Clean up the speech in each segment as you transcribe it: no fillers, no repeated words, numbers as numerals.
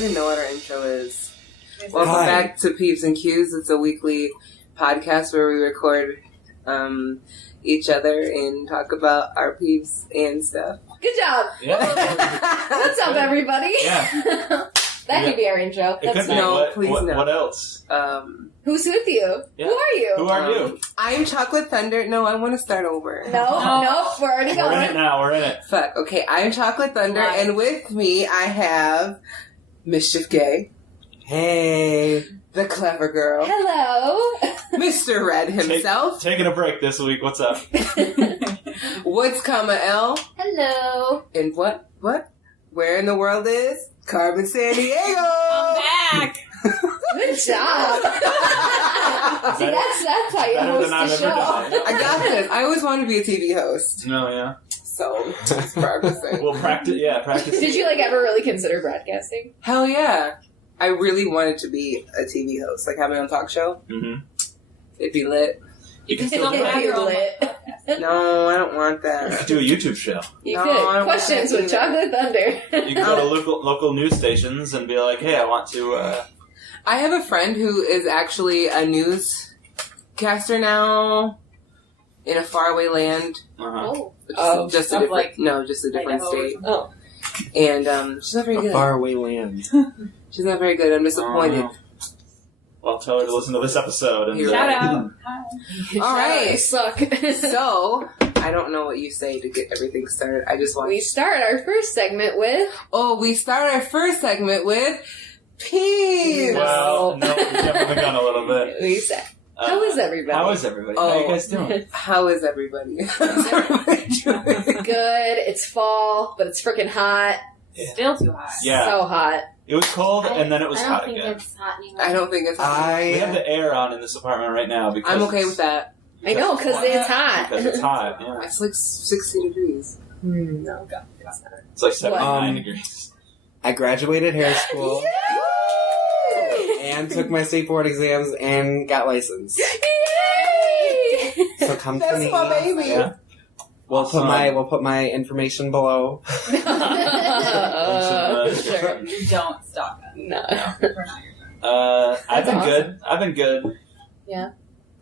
even know what our intro is. Welcome back to Peeves and Cues. It's a weekly podcast where we record each other and talk about our peeves and stuff. Good job. Yeah. What's up, everybody? Yeah. That could be our intro. It could be. No, please no. What else? Who's with you? Yeah. Who are you? Who are you? I'm Chocolate Thunder. No, I want to start over. No, we're already going. We're in it now. We're in it. Fuck. Okay, I'm Chocolate Thunder, and with me I have Mischief Gay. Hey. The Clever Girl. Hello. Mr. Red himself. Taking a break this week. What's up? Woods, L. Hello. And what? Where in the world is Carmen San Diego? I'm back. Good job. See, that's how you host the show. I got this. I always wanted to be a TV host. No, yeah. So, just practicing. We'll practice. Yeah, practice. Did you ever really consider broadcasting? Hell yeah. I really wanted to be a TV host, like have my own talk show. Mm-hmm. It'd be lit. You can still do It'd it. be lit. No, I don't want You that. could do a YouTube show. You No, I don't could. Questions want with that Chocolate Thunder. You can go to local news stations and be like, "Hey, I want to." I have a friend who is actually a newscaster now in a faraway land. Just a different state. Oh. And she's not very A good. faraway land. She's not very good. I'm disappointed. Well, tell her to listen to this episode. And Shout out. All right. Suck. So, I don't know what you say to get everything started. I just want We start our first segment with... we start our first segment with Peeves. Well, no, we're jumping the gun a little bit. We said, how is everybody? How is everybody? How are you guys doing? How is everybody? How's everybody doing? Good. It's fall, but it's freaking hot. Still too hot. Yeah. So hot. It was cold, and then it was hot I don't again. think it's hot anymore. I don't think it's We have the air on in this apartment right now because I'm okay with that. I know, because it's hot. Because it's hot. Yeah. It's like 60 degrees. No, God. It's like 79 What? degrees. I graduated hair school and took my state board exams and got licensed. Yay! So come to That's me. my baby. Yeah. We'll put my information below. Sure. Don't stalk us. No. We're not your friends. I've been That's good. I've been good.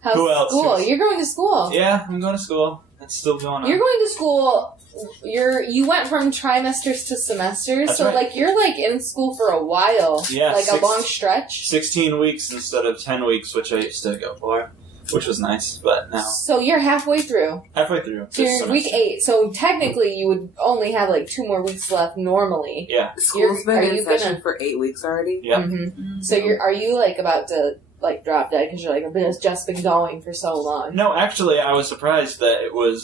How's Who else? school? You're going to school. Yeah, I'm going to school. That's still going on. You're going to school. You went from trimesters to semesters, That's so right. you're in school for a while. Yeah, a long stretch. 16 weeks instead of 10 weeks, which I used to go for, which was nice. But now So you're halfway through. halfway through. So this you're semester. week 8. So technically, you would only have 2 more weeks left normally. Yeah. School's Are been you in session gonna- for 8 weeks already. Yeah. Mm-hmm. So are you about to drop dead because you're I've just been going for so long? No, actually, I was surprised that it was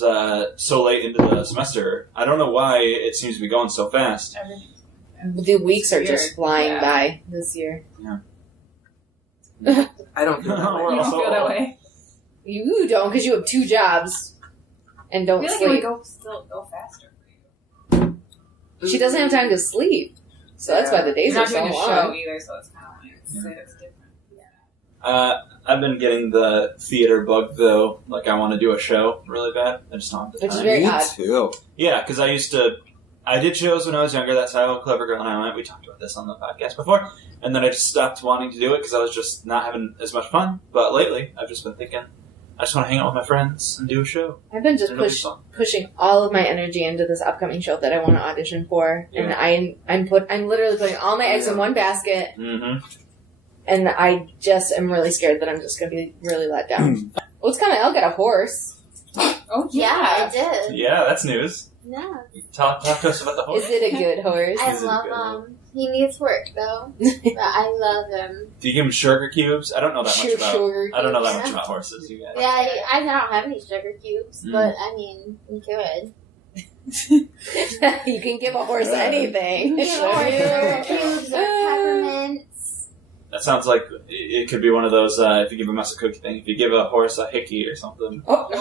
so late into the semester. I don't know why it seems to be going so fast. The weeks are just Weird. flying by this year. I don't feel that way. We're You don't also feel that old. way? You don't, because you have 2 jobs and I don't feel like it sleep. would go faster for you. She doesn't have time to sleep, so that's why the days You're are not so doing a show long. either, so it's kind of it's different. I've been getting the theater bug, though. I want to do a show really bad. I just don't have the Which is time. very Me odd. too. Yeah, because I did shows when I was younger. That's how Clever Girl and I went. We talked about this on the podcast before. And then I just stopped wanting to do it because I was just not having as much fun. But lately, I've just been thinking, I just want to hang out with my friends and do a show. I've been just And it'll be fun. pushing all of my energy into this upcoming show that I want to audition for, Yeah. and I'm literally putting all my eggs in one basket, Mm-hmm. and I just am really scared that I'm just going to be really let down. Well, it's I'll get a horse. Oh, Yeah, I did. Yeah, that's news. Yeah. Talk to us about the horse. Is it a good horse? I Is it love good? him. He needs work though. But I love him. Do you give him sugar cubes? I don't know that much about. Sugar I don't know that cubes. much about horses. You guys. Yeah, I don't have any sugar cubes, but I mean, you could. You can give a horse anything. You know, or sugar cubes or peppermints. That sounds like it could be one of those. If you give a mouse a cookie thing, if you give a horse a hickey or something. Oh, What?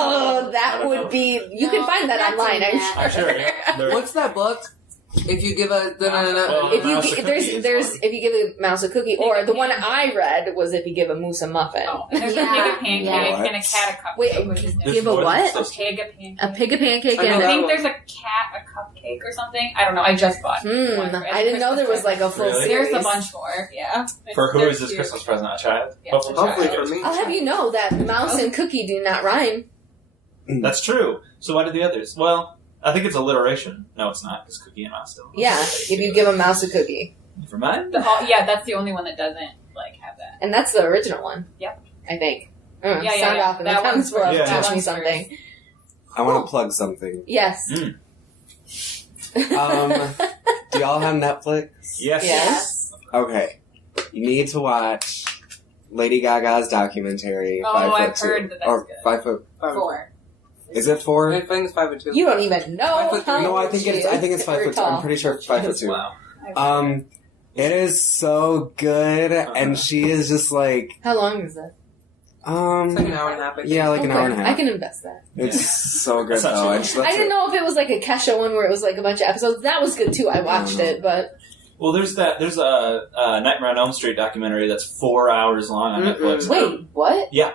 Oh, I that don't would know. be. You can No, find that that's online. in that. I'm sure. Yeah. They're- What's that book? If you give a Well, If you mouse a gi- cookie is there's one. if you give a mouse a cookie, or the one I read was if you give a moose a muffin. Oh, and there's Yeah, a pig a pancake yeah. and a cat a cupcake. Wait, which is new. There's give a more than what? just A pig a pancake. A pig a pancake I know and I that think one. there's a cat a cupcake or something. I don't know. I just bought one. I didn't know there was like a full Really? series. There's a bunch more. Yeah. For who They're is this cute. Christmas present? A child? Yeah, hopefully for me. I'll have you know that mouse and cookie do not rhyme. That's true. So why do the others? Well, I think it's alliteration. No, it's not, because cookie and mouse don't. Yeah, if you give a mouse a cookie. Never mind. Yeah, that's the only one that doesn't have that. And that's the original one. Yep. I think. Yeah, Sound off in the that comments one's below. Yeah. Teach that me one's something. I want to plug something. Yes. Do y'all have Netflix? Yes. Yes. Okay. You need to watch Lady Gaga's documentary. Oh, 5 I've foot heard 2. that that's Or good. 5 foot. 4. Is it 4? I think it's 5 and 2. You don't even know 5 foot how three. No, I think she it's. is. I think it's 5 Or foot 2. I'm tall. pretty sure it's 5 foot 2. Wow. It is so good, and she is just like, How long is it? It's like an hour and a half. I think. yeah, like an hour and a I half. can invest that. It's so good That's not though. too And long. she lets I didn't it- know if it was like a Kesha one where it was like a bunch of episodes. That was good too. I watched it, but Well, there's a Nightmare on Elm Street documentary that's 4 hours long on Mm-mm. Netflix. wait, what? Yeah.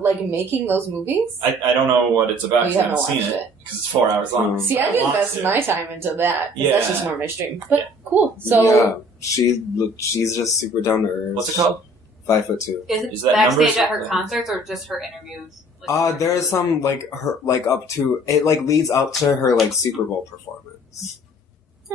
Like making those movies? I don't know what it's about You because I haven't haven't seen watched it because it's 4 hours long. Mm. See, I I did want invest to. my time into that. 'Cause Yeah. that's just more my stream. But Yeah. cool. So yeah, she's just super down to earth. What's it called? 5 foot 2. Is Is that it backstage numbers at or- her concerts or just her interviews? Like, There's some like her like up to it like leads up to her like Super Bowl performance.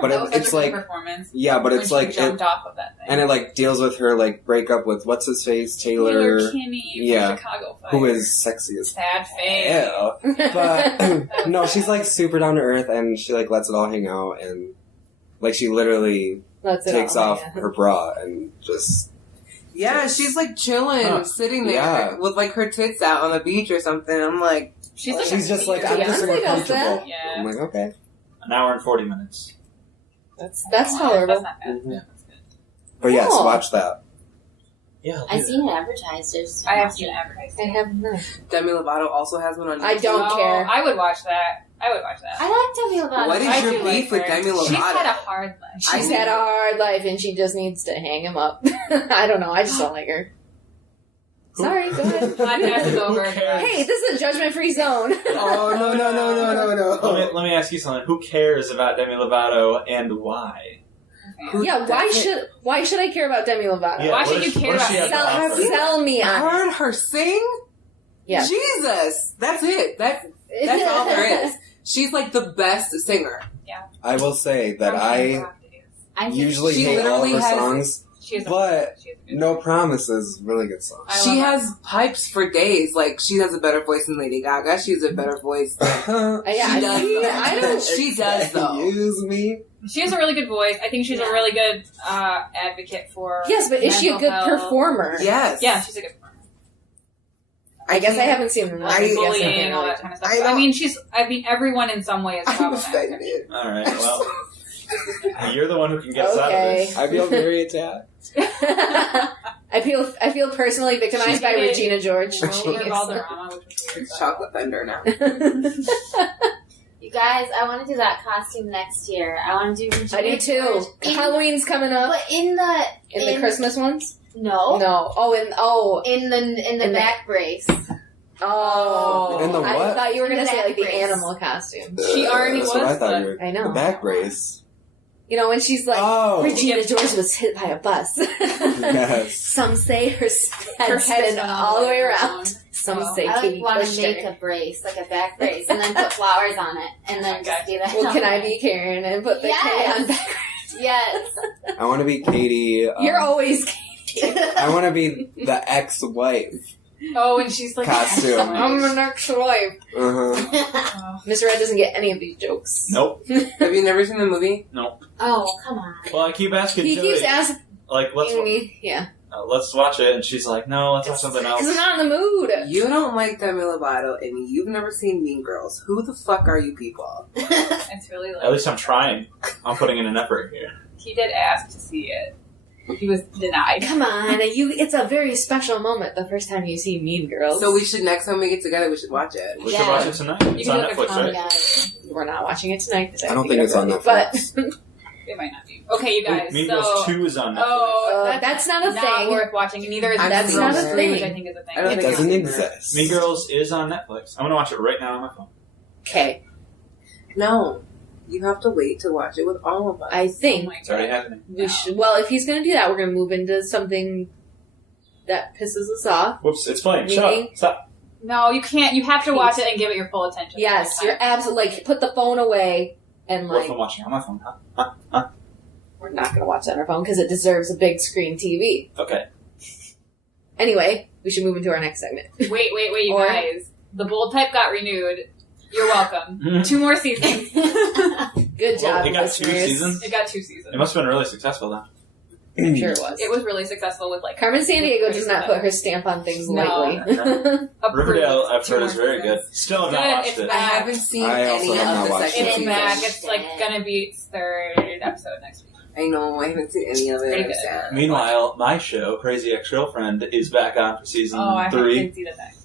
But that was such it's a good like performance. yeah, but when it's she like jumped off of that thing. and it like deals with her like breakup with what's his face Taylor Taylor, Kinney from yeah, Chicago Fire. who is sexy as sad face. ew. But no, she's like super down to earth, and she like lets it all hang out, and like she literally that's it. takes all, off yeah. her bra and just Yeah, she's like chilling, Huh. sitting there Yeah. with like her tits out on the beach or something. I'm like, She's like she's a just like speaker. I'm just Beyonce more does comfortable. that. Yeah. I'm like okay. An hour and 40 minutes. That's That's tolerable. not bad. Mhm. Yeah, that's good. But yes, Cool. watch that. Yeah. I seen it advertised. I have seen advertised. I have not. Demi Lovato also has one on YouTube. I don't care. I would watch that. I would watch that. I like Demi Lovato. What is I your do beef like with her. Demi Lovato? She's had a hard life. She's had a hard life and she just needs to hang him up. I don't know. I just don't like her. Sorry, go ahead. Podcast is Who over. cares? Hey, this is a judgment-free zone. Oh, no. Let me ask you something. Who cares about Demi Lovato and why? Yeah, why should I care about Demi Lovato? Yeah, Why what should is- you care what does about she have to Sell, offer? sell me on it. Heard her sing? Yeah. Jesus. That's it. That's all there is. She's like the best singer. I will say that I I think usually She hate all of literally her has- songs. She has But she has a good No Promises, really good song. I She love has pipes for days. Like, she has a better voice than Lady Gaga. She has a better voice. Yeah, She does, see, though. I don't. She does, though. Excuse me. She has a really good voice. I think she's a really good advocate for. Yes, but is she a mental good health. performer? Yes. Yeah, she's a good performer. I guess I haven't seen them. Like bullying, all that kind of stuff. I I, know. mean, everyone in some way is I'm problematic. offended. All right. Well, you're the one who can get us out of Okay. this. I feel very attacked. I feel personally victimized She's by gonna- Regina George. Over Valderrama, which was weird. It's Chocolate Thunder now. you guys, I want to do that costume next year. I want to do Regina I do too. George in- Halloween's coming up. But in the In the Christmas ones? no, No. in the In the- back brace. Oh. In the I what? thought you were In going the to say like the back brace. animal costume. She already That's what was I thought the- you were. I know. The back brace. You know, when she's like, Oh. Regina George was hit by a bus. Yes. Some say her head Her head's spin all the way around. Some Oh. say I Katie want pushed to make her. a brace, like a back brace, and then put flowers on it, and then just do that. Well, can I be Karen and put the K Yes. on back? Yes. I want to be Katie. You're always Katie. I want to be the ex-wife Oh, and she's like costume. I'm an ex-wife. Uh-huh. Mr. Red doesn't get any of these jokes. Nope. Have you never seen the movie? Oh, come on. Well, I keep asking He Joey, keeps asking like, me, yeah, let's watch it, and she's like, no, let's watch something because I'm else. not in the mood. You don't like Demi Lovato, and you've never seen Mean Girls. Who the fuck are you people? It's really At like least I'm trying. I'm putting in an effort here. he did ask to see it. He was denied. Come on, it's a very special moment the first time you see Mean Girls. So we should, next time we get together, we should watch it. We Yeah. should watch it tonight. It's can on look at Netflix, Tom right? Yeah. We're not watching it tonight. 'cause I don't have to think get it's up on early, Netflix. But They might not be. Okay, you guys. Mean so, Girls 2 is on Netflix. Oh, that's not a not thing. worth watching. And neither is That's Mean not Girls a 3, thing. which I think is a thing. I don't It think doesn't it's- exist. Mean Girls is on Netflix. I'm gonna watch it right now on my phone. Okay, No. You have to wait to watch it with all of us. I Oh think my It's already God. happening. we should. Well, if he's going to do that, we're going to move into something that pisses us off. Whoops, it's playing. Shut Meaning? up. Stop. No, you can't. You have to watch it and give it your full attention. Yes, you're absolutely like put the phone away and What like if I'm watching on my phone, huh? we're not going to watch it on our phone because it deserves a big screen TV. Okay. Anyway, we should move into our next segment. Wait, you Or- guys. The bold type got renewed. You're welcome. 2 more seasons. Good job, It got 2 listeners. seasons? It got 2 seasons. It must have been really successful, then. I'm sure it was. It was really successful with like Carmen Sandiego does not put her stamp on things No. lightly. approved. Riverdale, I've 2 heard, more is very good. seasons. Still have not Good, watched it's it. I haven't seen I also any have of not the watched second it. It's season. back. It's like gonna be its 3rd episode next week. I know, I haven't seen any of it. Pretty I'm good. sad. Meanwhile, my show, Crazy Ex-Girlfriend, is back on for season I 3. didn't see the next.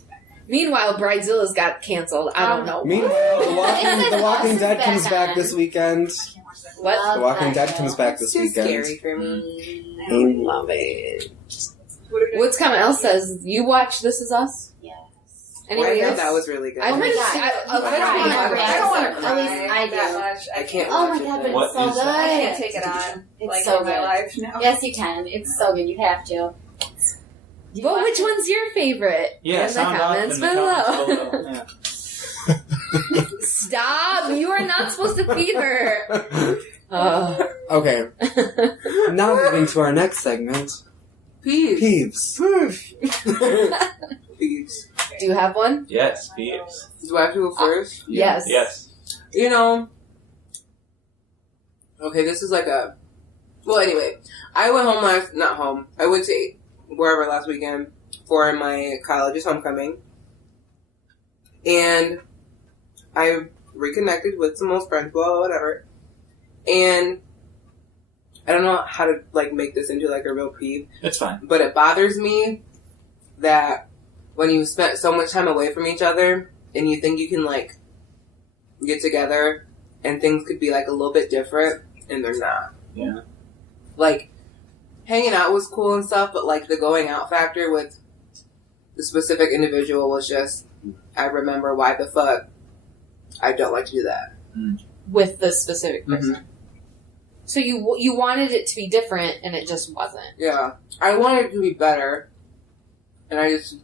Meanwhile, Bridezilla's got canceled. I don't know. Meanwhile, The Walking It's Dead back comes back on. this weekend. What? The Walking Dead comes back this It's too weekend. scary for me. I love it. What's coming else says you watch This Is Us? Yes. Anybody I heard else? that was really good. I've Oh my heard God. I don't wanna I don't want to cry. At least cry I do. that much. I can't Oh my watch God, it. but What it's so is good. that? I can't take it on. It's Like so in my good. life now. Yes, you can. It's so good. You have to. Well, which one's your favorite? Yeah, in the sound off comments in the below. comments below. Yeah. Stop! You are not supposed to feed her. Okay, now moving to our next segment. Peeves. Peeves. Peeves. Do you have one? Yes, Peeves. Do I have to go first? Yes. Yes. You know, okay, this is like a. Well, anyway, I went home I went to wherever last weekend for my college's homecoming, and I reconnected with some old friends, blah, whatever, and I don't know how to like make this into like a real peeve, It's fine. but it bothers me that when you spent so much time away from each other and you think you can like get together and things could be like a little bit different and they're not. Yeah. Like hanging out was cool and stuff, but like the going out factor with the specific individual was just, I remember why the fuck I don't like to do that. With the specific person. So you wanted it to be different, and it just wasn't. Yeah. I wanted it to be better and I just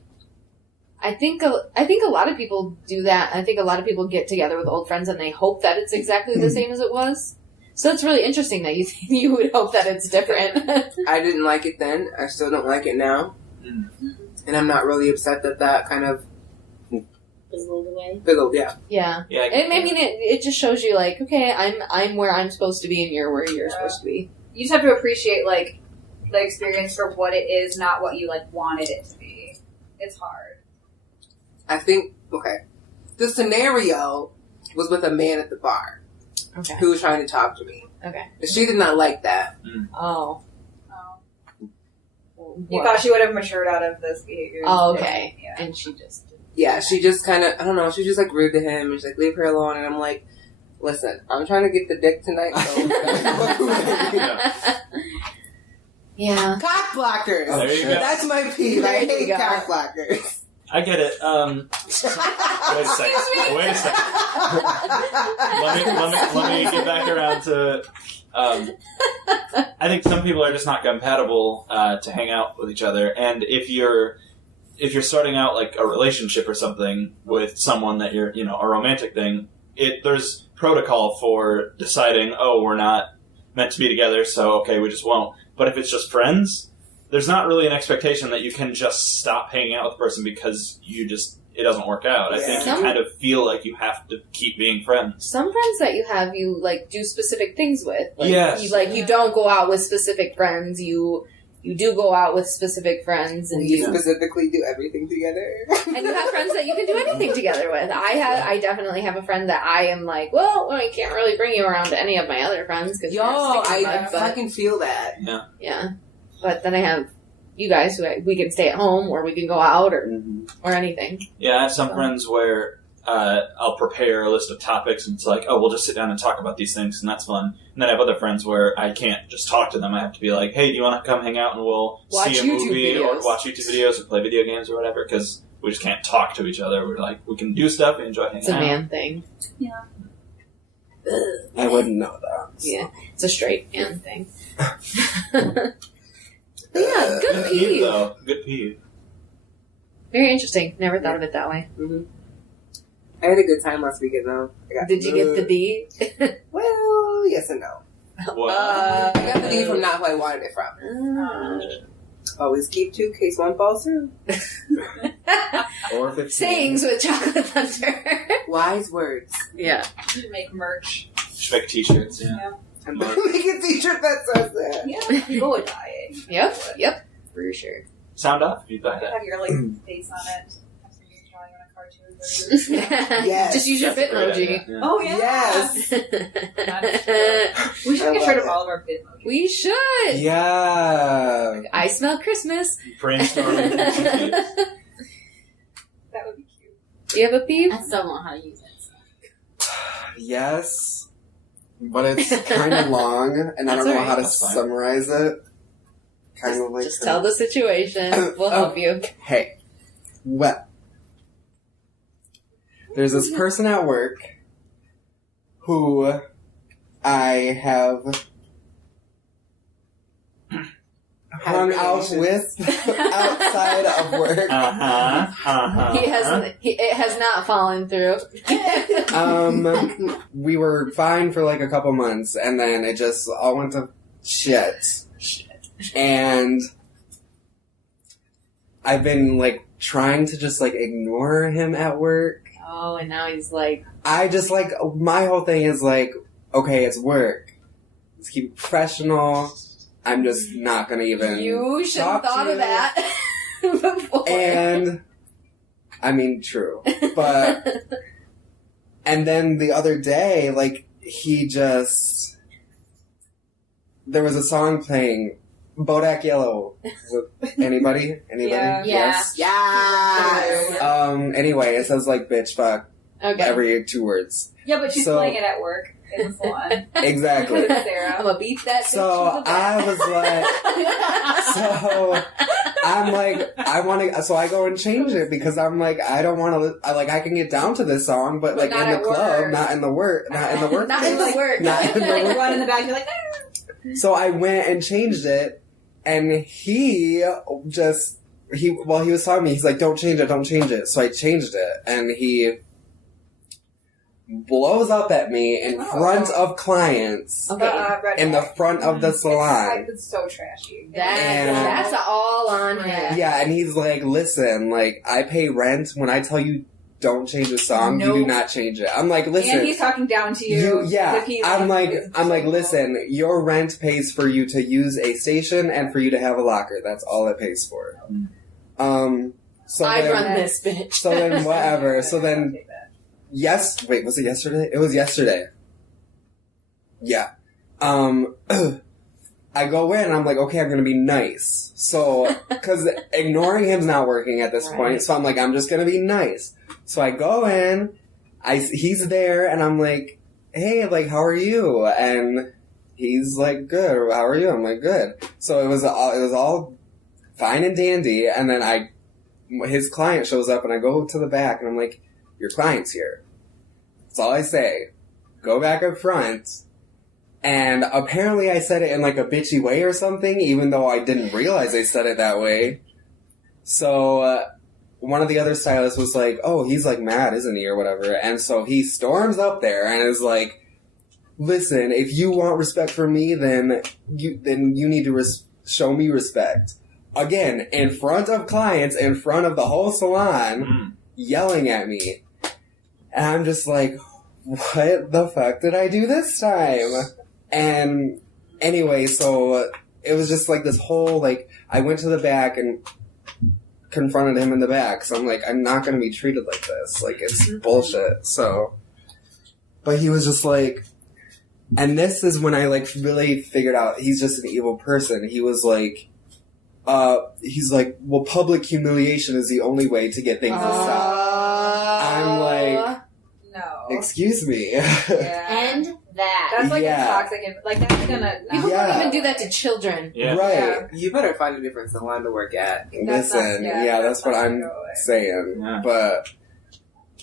I think a lot of people do that. I think a lot of people get together with old friends and they hope that it's exactly the same as it was. So it's really interesting that you would hope that it's different. I didn't like it then. I still don't like it now. And I'm not really upset that kind of Fizzled away. fizzled, yeah. Yeah. Yeah. I mean, it just shows you like, okay, I'm where I'm supposed to be, and you're where you're supposed to be. You just have to appreciate like the experience for what it is, not what you like wanted it to be. It's hard. I think, okay, the scenario was with a man at the bar Okay. who was trying to talk to me. Okay. And she did not like that. Oh. You What? thought she would have matured out of this behavior. Oh, okay. Yeah. And she just. Yeah, she just kind of, I don't know, she was just like rude to him. And she's like, leave her alone. And I'm like, listen, I'm trying to get the dick tonight. So. Yeah. Cock blockers. There you go. That's my peeve. I There you hate go. cock blockers. I get it. Wait a second. Let me get back around to. I think some people are just not compatible to hang out with each other, and if you're starting out like a relationship or something with someone that you're, a romantic thing, there's protocol for deciding, oh, we're not meant to be together, so okay, we just won't. But if it's just friends, there's not really an expectation that you can just stop hanging out with the person because it doesn't work out. I think you kind of feel like you have to keep being friends. Some friends that you have, you like do specific things with. Like, Yes. You don't go out with specific friends. You do go out with specific friends, and You specifically do everything together. and you have friends that you can do anything together with. I definitely have a friend that I am like, well, I can't really bring you around to any of my other friends because Yo, I fucking feel that. yeah. But then I have you guys who we can stay at home or we can go out or anything. Yeah, I have some friends where I'll prepare a list of topics, and it's like, oh, we'll just sit down and talk about these things, and that's fun. And then I have other friends where I can't just talk to them. I have to be like, hey, do you want to come hang out and we'll Watch see a YouTube movie videos. or watch YouTube videos or play video games or whatever, because we just can't talk to each other. We're like, we can do stuff and enjoy hanging It's a out. man thing. I wouldn't know that. Yeah, it's a straight man thing. But yeah, good Peeve, peeve. though. Good peeve. Very interesting. Never thought of it that way. Mm-hmm. I had a good time last weekend, though. Did you get the D? Well, yes and no. Well, I got the D from not who I wanted it from. Always keep 2 in case one falls through. Or 15. Sayings with Chocolate Thunder. Wise words. Yeah. You should make merch. should make t-shirts, yeah. I'm gonna make a t-shirt that says that. Yeah, people would buy it. Yep. For sure. Sound off if you'd like that. Have your face on it. Have some you drawing on a cartoon. Yes. Just use your That's a great Bitmoji. idea, yeah. Oh yeah. Yes. We should I get love rid of it. all of our Bitmoji. We should. Yeah. I smell Christmas. Brainstorming. That would be cute. Do you have a peeve? I still don't know how to use it. Yes. But it's kind of long, and I That's don't know alright. how to That's fine. summarize it. Kind of like Just tell the situation. We'll help you. Hey, well, there's this person at work who I have hung out with outside of work. It has not fallen through. We were fine for like a couple months, and then it just all went to shit. And I've been like trying to just like ignore him at work. Oh, and now he's like, I just like, my whole thing is like, okay, it's work. Let's keep it professional. I'm just not gonna even. you should have talk thought to of you. that before. And I mean, true, but and then the other day, like he just, there was a song playing, Bodak Yellow. Anybody? Yeah. Yes. Yes. Anyway, it says like bitch fuck Okay. every 2 words. Yeah, but she's So- playing it at work in the salon. Exactly. Because it's I'm Sarah. gonna beat that bitch So to the I back. was like, so I'm like, I want to, so I go and change it because I'm like, I don't want to, I can get down to this song, but like not in the at club, work. not in the work, not in the work. Not in the work. Not in the Like work. run in the back, you're like, So I went and changed it, and he was telling me, he's like, don't change it. So I changed it, and he blows up at me in front of clients, Okay. red in the flag. front of the salon. It's so trashy. That's all on him. Yeah, and he's like, listen, like, I pay rent. When I tell you don't change the song, you do Nope. not change it. I'm like, listen. And he's talking down to you. yeah, if he, I'm like, is- listen, your rent pays for you to use a station and for you to have a locker. That's all it pays for. So I then, run this bitch. So then whatever. So I'll then, take that. wait, was it yesterday? It was yesterday. Yeah. I go in and I'm like, okay, I'm gonna be nice. So, cause ignoring him's not working at this Right. point, so I'm like, I'm just gonna be nice. So I go in, he's there, and I'm like, hey, like, how are you? And he's like, good, how are you? I'm like, good. So it was all fine and dandy, and then his client shows up, and I go to the back, and I'm like, your client's here. That's all I say. Go back up front. And apparently I said it in like a bitchy way or something, even though I didn't realize I said it that way. So one of the other stylists was like, oh, he's like mad, isn't he, or whatever. And so he storms up there and is like, listen, if you want respect from me, then you need to show me respect. Again, in front of clients, in front of the whole salon, yelling at me. And I'm just like, what the fuck did I do this time? And anyway, so it was just like this whole, like, I went to the back and confronted him in the back. So I'm like, I'm not going to be treated like this. Like, it's bullshit. So, but he was just like, and this is when I like really figured out he's just an evil person. He was like, he's like, well, public humiliation is the only way to get things to stop. I'm like, Excuse me. Yeah. And that. That's like Yeah. a toxic. Like that's gonna. People Yeah. don't even do that to children. Yeah. Right. Yeah. You better find a different salon to work at. That's not- Listen, yeah, that's that's what not I'm gonna go away. saying. Yeah. But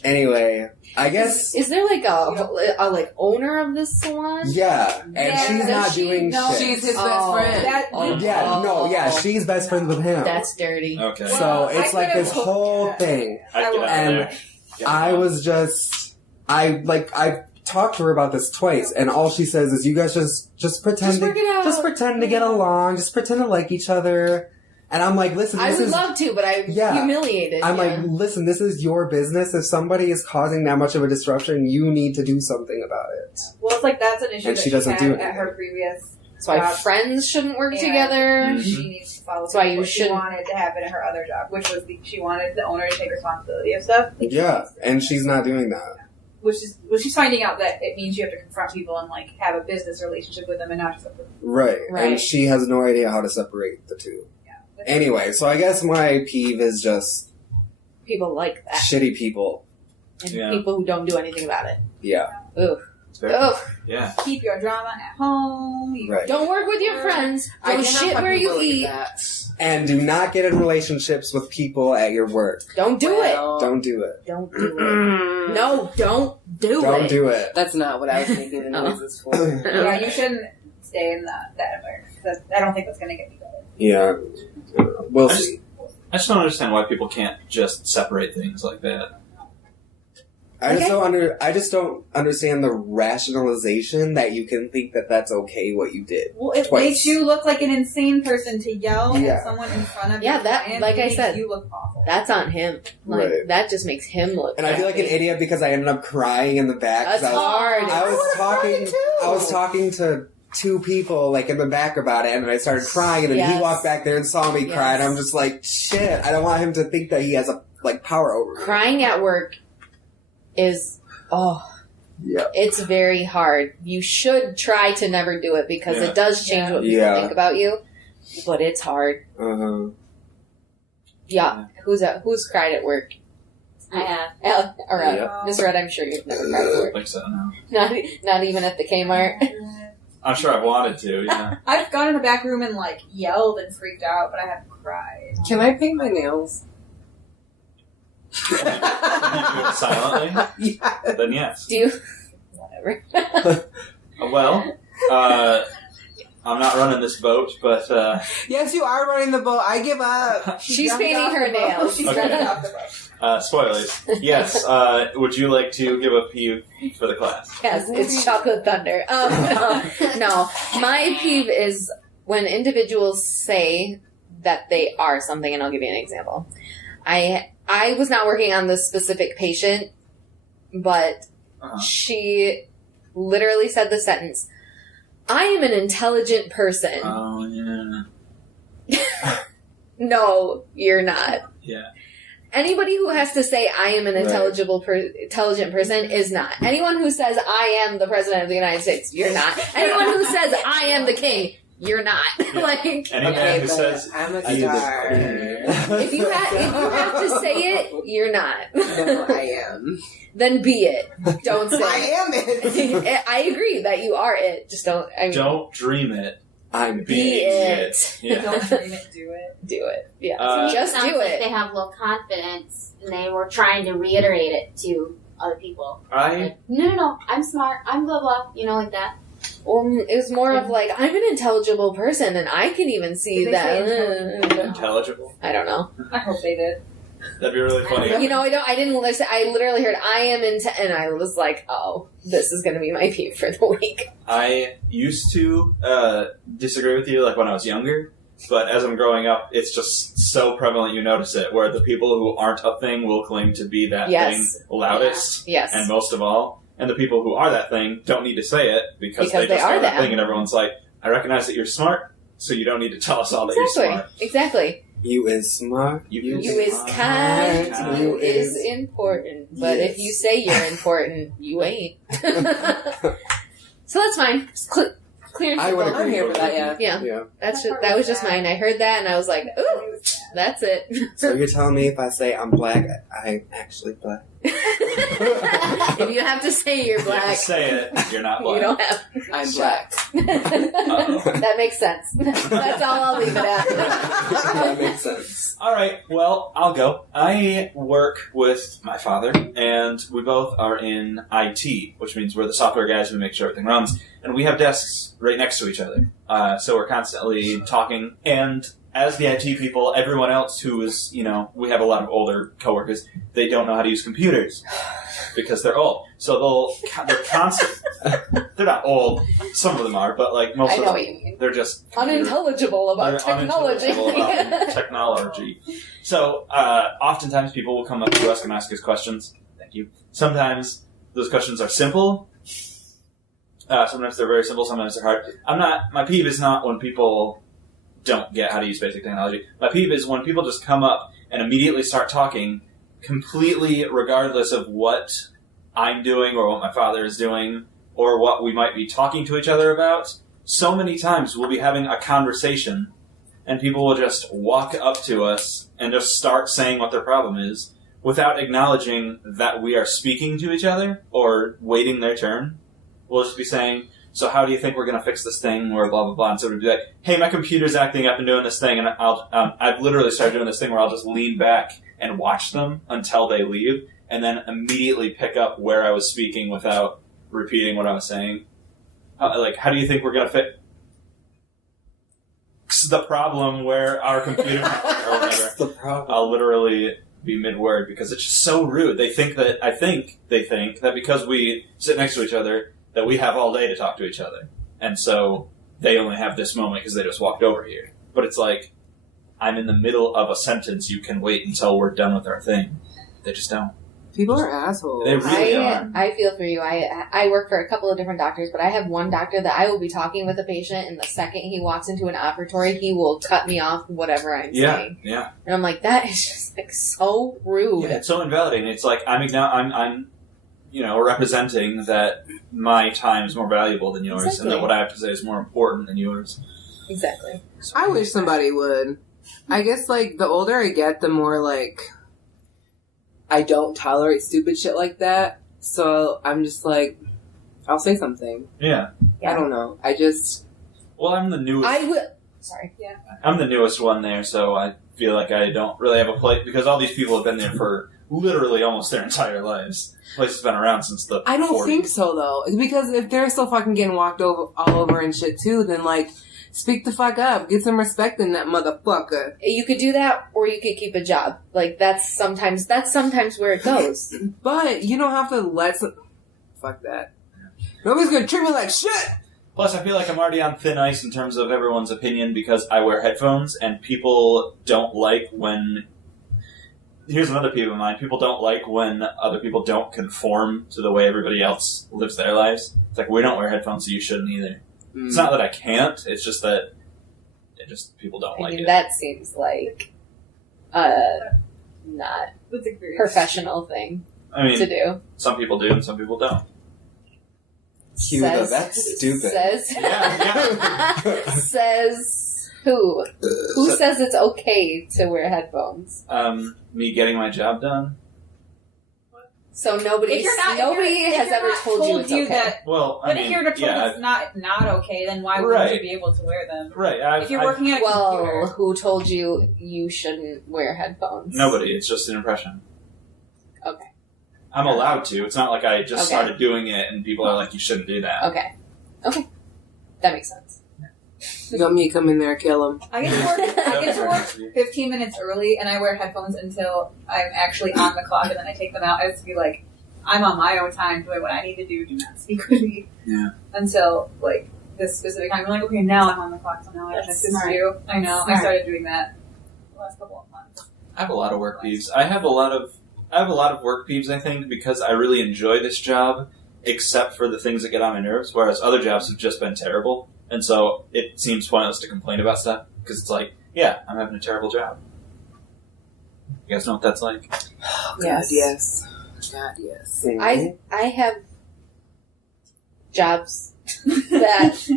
anyway, I guess Is there like a like owner of this salon? yeah, and Yeah, she's does not she doing know- shit. She's his Oh. best friend. That- She's best friends with him. That's dirty. Okay. Well, So I it's like could've this hooked- whole yeah. thing. I'd get out of And there. Get I out. was just, I talked to her about this twice, and all she says is, "You guys just pretend, Just work it out. just pretend to get along, just pretend to like each other." And I'm like, "Listen, I this would is." love to, but I'm Yeah. humiliated. I'm yeah. like, "Listen, this is your business. If somebody is causing that much of a disruption, you need to do something about it." Well, it's like that's an issue And that she she doesn't had do at anything. her previous. that's why job. friends shouldn't work Yeah. together. Mhm. She needs to follow That's why through you what she shouldn't- wanted to happen in her other job, which was she wanted the owner to take responsibility of stuff. Yeah, and she's not doing that. Which is she's finding out that it means you have to confront people and like have a business relationship with them and not just a Right. Right. And she has no idea how to separate the two. Anyway, so I guess my peeve is just People like that, shitty people. and Yeah. people who don't do anything about it. Yeah. It's very- Ugh. Yeah. keep your drama at home. You Right. Don't work with your friends. I Don't cannot shit find where you people like eat. that. And do not get in relationships with people at your work. Don't do it. Well, Don't do it. Don't do it. No, don't do Don't it. do it. That's not what I was thinking the Oh. noise is for. Yeah, you shouldn't stay in that environment. 'Cause I don't think that's going to get you better. Yeah. We'll I just- see. I just don't understand why people can't just separate things like that. I just don't understand the rationalization that you can think that that's okay what you did. Well, it Twice. makes you look like an insane person to yell Yeah. at someone in front of Yeah, your that- client. like It I makes said, you look awful. That's on him. Like Right. that just makes him look. And I feel like an crappy. idiot because I ended up crying in the back. 'cause That's I was, hard. I was would've talking. cried, too. I was talking to two people like in the back about it, and I started crying, and then Yes. he walked back there and saw me Yes. cry, and I'm just like, shit. I don't want him to think that he has a power over me. Crying at work is Yeah. it's very hard. You should try to never do it because Yeah. it does change what people Yeah. think about you. But it's hard. Uh-huh. Yeah. Who's cried at work? I have. All right, Yeah. Miss Red. I'm sure you've never cried at work. Like so, no. Not even at the Kmart. I'm sure I wanted to. Yeah. I've gone in the back room and like yelled and freaked out, but I haven't cried. Can I paint my nails? You do it silently. Yeah. Then yes. Do you? Whatever. Well, I'm not running this boat, but Yes, you are running the boat. I give up. She's Jumped painting off her the boat. nails. She's Okay. jumping off the boat. spoilers. Yes. Would you like to give a peeve for the class? Yes, it's chocolate thunder. No, my peeve is when individuals say that they are something, and I'll give you an example. I was not working on this specific patient, but Uh-huh. she literally said the sentence, "I am an intelligent person." Oh yeah. No, you're not. Yeah. Anybody who has to say I am an Right. intelligent person is not. Anyone who says I am the president of the United States, you're not. Anyone who says I am the king, you're not. Like Any man Okay, who but says I'm a I did star. if you have to say it, you're not. No, I am. Then be it. Don't say I it. am it. I agree that you are it. Just don't. I mean, don't dream it, I'm be be it. Yeah. Don't dream it, do it. Do it. Yeah. Uh, Just Sounds do like it. they have low confidence and they were trying to reiterate it to other people. I Like, no, I'm smart. I'm blah blah. You know, like that. Or it was more of like I'm an intelligible person, and I can even see Did they that. say intelligible. I don't know. I hope they did. That'd be really funny. You know, I didn't listen. I literally heard I am and I was like, oh, this is going to be my peeve for the week. I used to disagree with you, like when I was younger, but as I'm growing up, it's just so prevalent you notice it, where the people who aren't a thing will claim to be that Yes. thing loudest Yes. and most of all, and the people who are that thing don't need to say it because Because they they just are are that that. thing, and everyone's like, I recognize that you're smart, so you don't need to tell us all that you're smart. Exactly. You is smart. You You is kind. kind. You is important. But Yes. if you say you're important, you ain't. So that's fine. It's clear and I simple. would I'm here for that, yeah. Yeah, Yeah. that was just mine. I heard that and I was like, ooh, that's it. So you're telling me if I say I'm black, I'm actually black? If you have to say you're You have black, to say it. You're not you black. don't have. I'm black. That makes sense. That's all I'll leave it at. That makes sense. All right, well, I'll go. I work with my father, and we both are in IT, which means we're the software guys who make sure everything runs. And we have desks right next to each other. So we're constantly talking. And as the IT people, everyone else who is, we have a lot of older coworkers, they don't know how to use computers because they're old. So they're constant. They're not old. Some of them are, but like most I of know them, what you mean. they're just Unintelligible about they're technology. unintelligible about technology. So oftentimes people will come up to us and ask us questions. Thank you. Sometimes those questions are simple. Sometimes they're very simple. Sometimes they're hard. My peeve is not when people don't get how to use basic technology. My peeve is when people just come up and immediately start talking completely regardless of what I'm doing or what my father is doing or what we might be talking to each other about. So many times we'll be having a conversation and people will just walk up to us and just start saying what their problem is without acknowledging that we are speaking to each other or waiting their turn. We'll just be saying, so how do you think we're going to fix this thing, or blah, blah, blah. And so we'll be like, hey, my computer's acting up and doing this thing, and I've literally started doing this thing where I'll just lean back and watch them until they leave, and then immediately pick up where I was speaking without repeating what I was saying. How do you think we're going to fix the problem where our computer or whatever? The problem. I'll literally be mid-word because it's just so rude. They think that because we sit next to each other that we have all day to talk to each other. And so they only have this moment because they just walked over here. But it's like, I'm in the middle of a sentence. You can wait until we're done with our thing. They just don't. People are assholes. They really are. I feel for you. I work for a couple of different doctors, but I have one doctor that I will be talking with a patient, and the second he walks into an operatory, he will cut me off whatever I'm saying. Yeah. And I'm like, that is just like so rude. Yeah, it's so invalidating. It's like I'm representing that my time is more valuable than yours, Exactly. and that what I have to say is more important than yours. Exactly. So, I wish somebody would. I guess, like, the older I get, the more, like, I don't tolerate stupid shit like that. So I'm just like, I'll say something. Yeah. I don't know. Well, I'm the newest. Sorry. I'm the newest one there, so I feel like I don't really have a place because all these people have been there for literally almost their entire lives. The place has been around since the I don't 40s. think so, though. Because if they're still fucking getting walked over all over and shit, too, then, like, speak the fuck up. Get some respect in that motherfucker. You could do that, or you could keep a job. Like, that's sometimes where it goes. But you don't have to fuck that. Nobody's gonna treat me like shit! Plus, I feel like I'm already on thin ice in terms of everyone's opinion because I wear headphones, and people don't like when... Here's another peeve of mine. People don't like when other people don't conform to the way everybody else lives their lives. It's like, we don't wear headphones, so you shouldn't either. It's not that I can't, it's just that people don't like it. That seems like not That's a great professional thing I mean, to do. some people do and some people don't. Cue the, that's stupid. Says, Yeah, says who? Who says it's okay to wear headphones? Me getting my job done. So nobody has ever told you it's okay. that. Well, I But mean, if you're told yeah, it's not okay, then why Right. wouldn't you be able to wear them? right. If you're working at a Well, computer, who told you shouldn't wear headphones? Nobody. It's just an impression. Okay. I'm allowed to. It's not like I just Okay. started doing it and people are like, you shouldn't do that. Okay. That makes sense. You want me to come in there and kill him? I get to work 15 minutes early, and I wear headphones until I'm actually on the clock, and then I take them out. I have to be like, I'm on my own time, doing what I need to do. Do not speak with me. Yeah. Until like this specific time. I'm like, okay, now I'm on the clock, so now I have to That's assist smart. you. I know. I Smart. started doing that the last couple of months. I have a lot of work peeves. I have a lot of work peeves, I think, because I really enjoy this job, except for the things that get on my nerves, whereas other jobs have just been terrible. And so it seems pointless to complain about stuff, because it's like, yeah, I'm having a terrible job. You guys know what that's like? Yes. God, yes. I have jobs that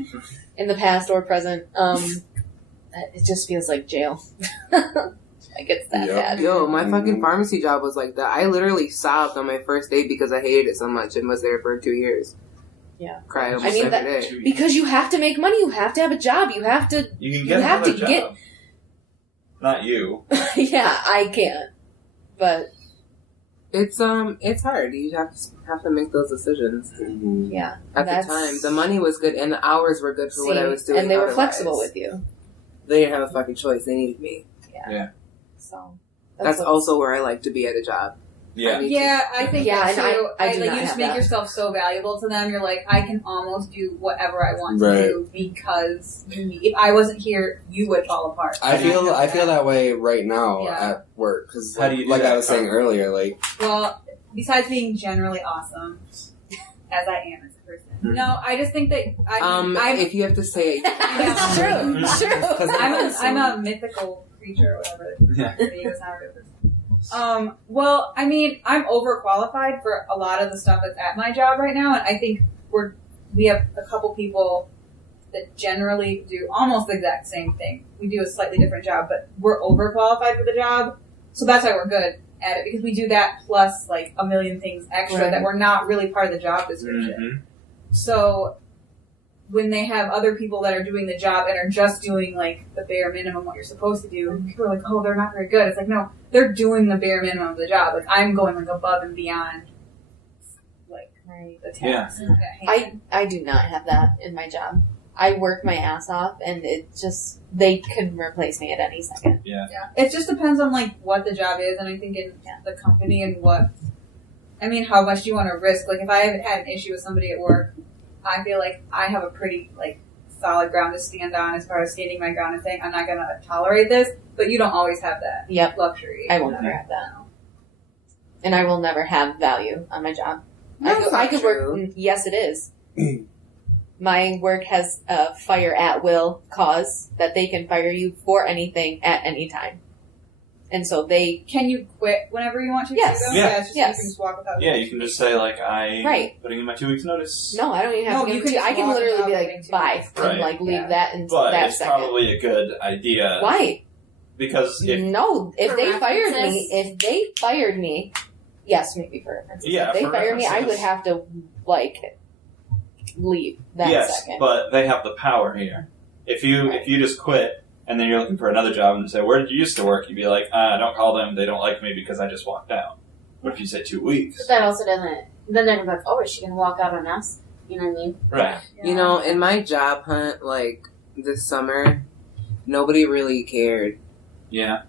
in the past or present, it just feels like jail. Like, it's that Yep. bad. Yo, my fucking Mhm. pharmacy job was like that. I literally sobbed on my first day because I hated it so much and was there for 2 years. Yeah. Cry I almost mean, every day. Because you have to make money. You have to have a job. You have to... You can You get have another to get- job. Not you. yeah, I can't. But, It's hard. You have to make those decisions. Mhm. yeah. At that's- the time, the money was good and the hours were good for what I was doing. And they were otherwise. flexible with you. They didn't have a fucking choice. They needed me. So... That's what's- also where I like to be at a job. Yeah. Yeah, I think Yeah, that and too. I do like, not you just have make that. yourself so valuable to them. You're like, I can almost do whatever I want Right. to do because if I wasn't here, you would fall apart. I And know feel that way right now Yeah. at work because, How do you do like that? I was saying earlier, like Well, besides being generally awesome, as I am as a person, no, I just think that I'm if you have to say it, It's true. It's true. I'm a mythical creature or whatever. Yeah. It's not a real person. Well, I mean, I'm overqualified for a lot of the stuff that's at my job right now, and I think we have a couple people that generally do almost the exact same thing. We do a slightly different job, but we're overqualified for the job, so that's why we're good at it, because we do that plus like a million things extra Right. that were not really part of the job description. Mhm. So when they have other people that are doing the job and are just doing like the bare minimum what you're supposed to do, and people are like, oh, they're not very good. It's like, no, they're doing the bare minimum of the job. Like, I'm going like above and beyond like Right. the task at hand. I do not have that in my job. I work my ass off, and it just, they can replace me at any second. Yeah. It just depends on like what the job is, and I think in the company and how much do you want to risk? Like, if I have had an issue with somebody at work, I feel like I have a pretty like solid ground to stand on as far as standing my ground and saying I'm not going to tolerate this. But you don't always have that Yep. luxury. I will never have that. And I will never have value on my job. That's I not could true. work. Yes, it is. My work has a fire at will clause that they can fire you for anything at any time. And so they, Can you quit whenever you want to? Yes. Too, though? Yeah. It's just, Yes. You can just walk without. Yeah, you can just say like Right. putting in my 2 weeks notice. no, I don't even have No, to you give can I just can walk literally be without like, getting bye, too Right. and like leave Yeah. that in But that it's second. probably a good idea Why? because if No, if For they fired references? me, yes, maybe for references. Yeah, if they for fired me, I would references. have to like leave that yes, second. but they have the power here. If you just quit and then you're looking for another job and they say, "Where did you used to work?" You'd be like, "Don't call them. They don't like me because I just walked out." But if you say 2 weeks, But that also doesn't. Then they're gonna be like, oh, is she gonna walk out on us? You know what I mean? right? You know, in my job hunt, like this summer, nobody really cared. Yeah,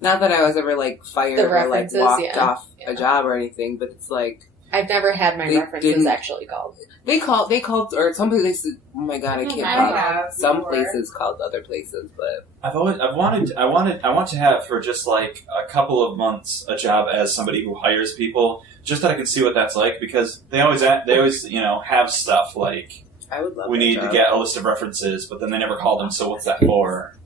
Not that I was ever like fired The or like references, walked yeah. off a job or anything, but it's like I've never had my They references didn't- actually called. they called, or some places. Oh my god, I can't. I Talk. have Some before. places called other places, but I want to have for just like a couple of months a job as somebody who hires people, just that I can see what that's like because they always have stuff like I would love. we that need job. to get a list of references, but then they never call them. So what's that for?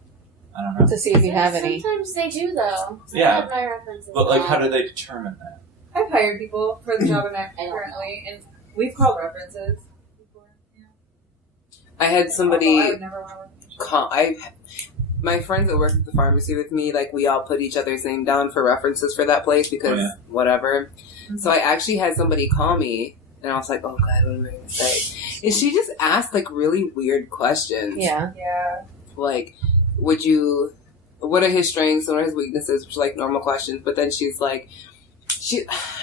I don't know. To see if you have any. Sometimes they do, though. Yeah. I have my references. But like, back. how do they determine that? I've hired people for the job I'm at I don't currently, and we've called references before. Yeah. I had Although I somebody would never want to work with call. My friends that work at the pharmacy with me, like we all put each other's name down for references for that place because Oh, yeah. whatever. Mhm. So I actually had somebody call me, and I was like, "Oh God, what am I going to say?" And she just asked like really weird questions. Yeah. Yeah. Like, what are his strengths and what are his weaknesses, which are like normal questions. But then she's like,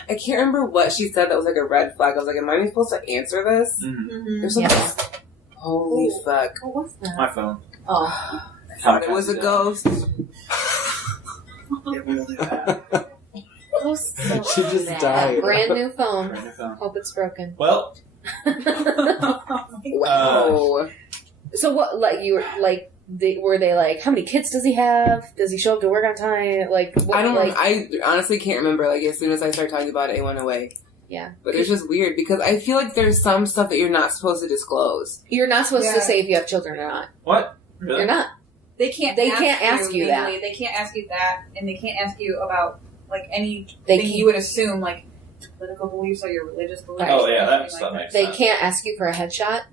I can't remember what she said that was like a red flag. I was like, am I even supposed to answer this? Mm-hmm. There's something. Yeah. Holy fuck. What was that? My phone. Oh. I thought it was a ghost. Ghosts She just bad. died. Brand new phone. Brand new phone. Hope it's broken. Well, Wow. So what? Like you were like? Were they like? How many kids does he have? Does he show up to work on time? Like what, I don't. like. I honestly can't remember. Like as soon as I started talking about it, it went away. Yeah. But it's just weird because I feel like there's some stuff that you're not supposed to disclose. You're not supposed Yeah. to say if you have children or not. what? Really? You're not. They can't. They can't ask you that. legally. They can't ask you that, and they can't ask you about like anything They can't- you would assume, like political beliefs or your religious beliefs. Oh, yeah, or that anything stuff like makes They sense. can't ask you for a headshot.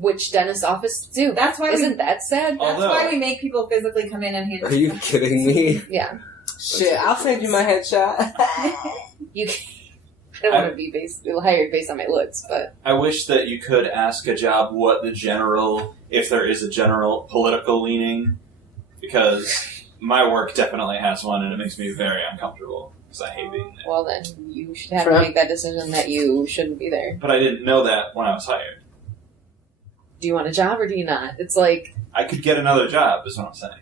which dentist office do. That's why Isn't that sad? That's why we make people physically come in and hand. Are you kidding me? Yeah. Shit, I'll send you my headshot. You. I don't want to be hired based on my looks, but I wish that you could ask a job what the general, if there is a general political leaning, because my work definitely has one, and it makes me very uncomfortable because I hate being there. well, then you should have to make that decision that you shouldn't be there. But I didn't know that when I was hired. Do you want a job or do you not? It's like I could get another job, is what I'm saying.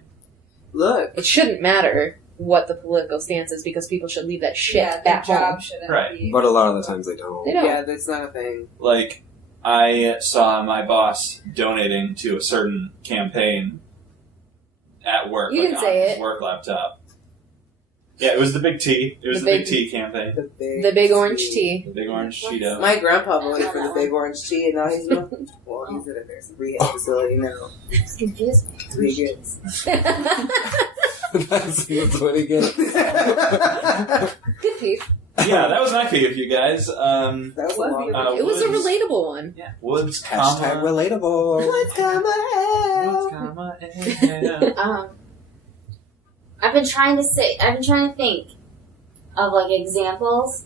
Look. it shouldn't matter what the political stance is because people should leave that shit Yeah, their at home. job shouldn't Right. be. But a lot of the times they don't. They don't. Yeah, that's not a thing. Like, I saw my boss donating to a certain campaign at work. You like, can on say his it. work laptop. Yeah, it was the Big T. It was The the Big big- T campaign. The big orange tea. The Big Orange Cheeto. My grandpa I voted know for that the Big Orange Tea, and now he's in a rehab facility now. It's confused me. That's what he gets. That's what he gets. Good peep. Yeah, that was my peeve, you guys. That was a long It was a Woods- relatable one. Yeah, Woods, Hashtag relatable. What's coming Woods, hell? I've been trying to think of like examples,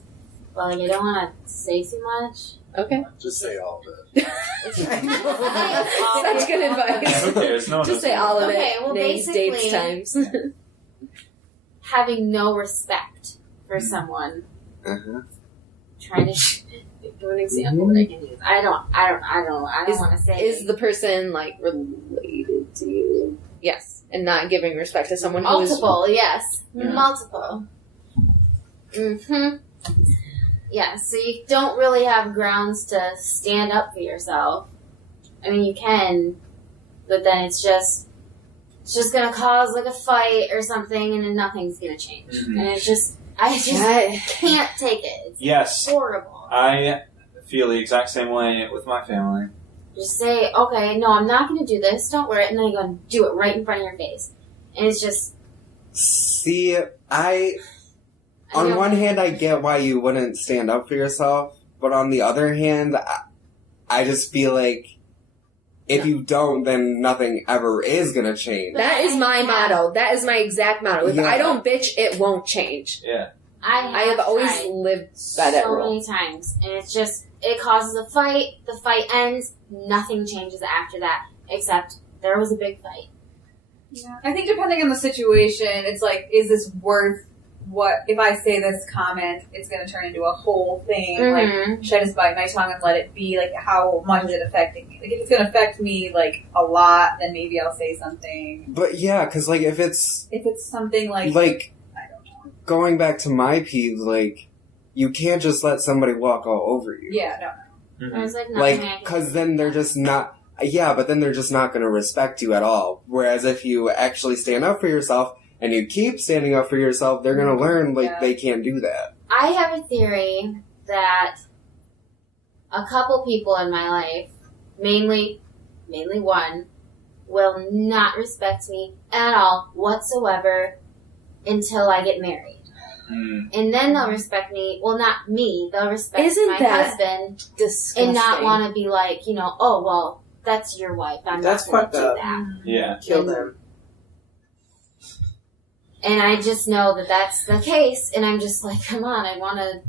but like I don't want to say too much. Okay. Just say all of it. Such good advice. Who cares? No one Just knows say what all of it. Okay, well, Names, dates, basically- times. Having no respect for someone. Uh-huh. Trying to do an example that I can use. I don't want to say. Is the person like related to you? Yes. And not giving respect to someone who is multiple? Yes, Yeah. multiple. Yeah, so you don't really have grounds to stand up for yourself. I mean, you can, but then it's just gonna cause like a fight or something, and then nothing's gonna change. Mhm. And it's just, I just can't take it. It's Yes, horrible. I feel the exact same way with my family. Just say, okay, no, I'm not gonna do this. Don't worry, and then you go and do it right in front of your face, and it's just. See, I on don't- one hand, I get why you wouldn't stand up for yourself, but on the other hand, I just feel like if you don't, then nothing ever is gonna change. That is my motto. That is my exact motto. If Yeah. I don't bitch, it won't change. Yeah. I have always tried lived by that so rule. many times, and it's just it causes a fight. The fight ends. Nothing changes after that, except there was a big fight. Yeah. I think depending on the situation, it's like, is this worth what? If I say this comment, it's going to turn into a whole thing. Mhm. Like, should I just bite my tongue and let it be? Like, how much is it affecting me? Like, if it's going to affect me like a lot, then maybe I'll say something. But yeah, because like if it's If it's something like I don't know. going back to my peeves, like you can't just let somebody walk all over you. Yeah, no. I was like, Like, nothing I can because do. then they're just not. Yeah, but then they're just not going to respect you at all. Whereas if you actually stand up for yourself and you keep standing up for yourself, they're going to learn like Yeah. they can't do that. I have a theory that a couple people in my life, mainly one, will not respect me at all whatsoever until I get married. Mm. And then they'll respect me. Well, not me. They'll respect Isn't my that husband Disgusting. and not want to be like, oh, well, that's your wife. I'm That's not going to fucked do up. that. Yeah. Kill them. And I just know that that's the case. And I'm just like, come on, I want to.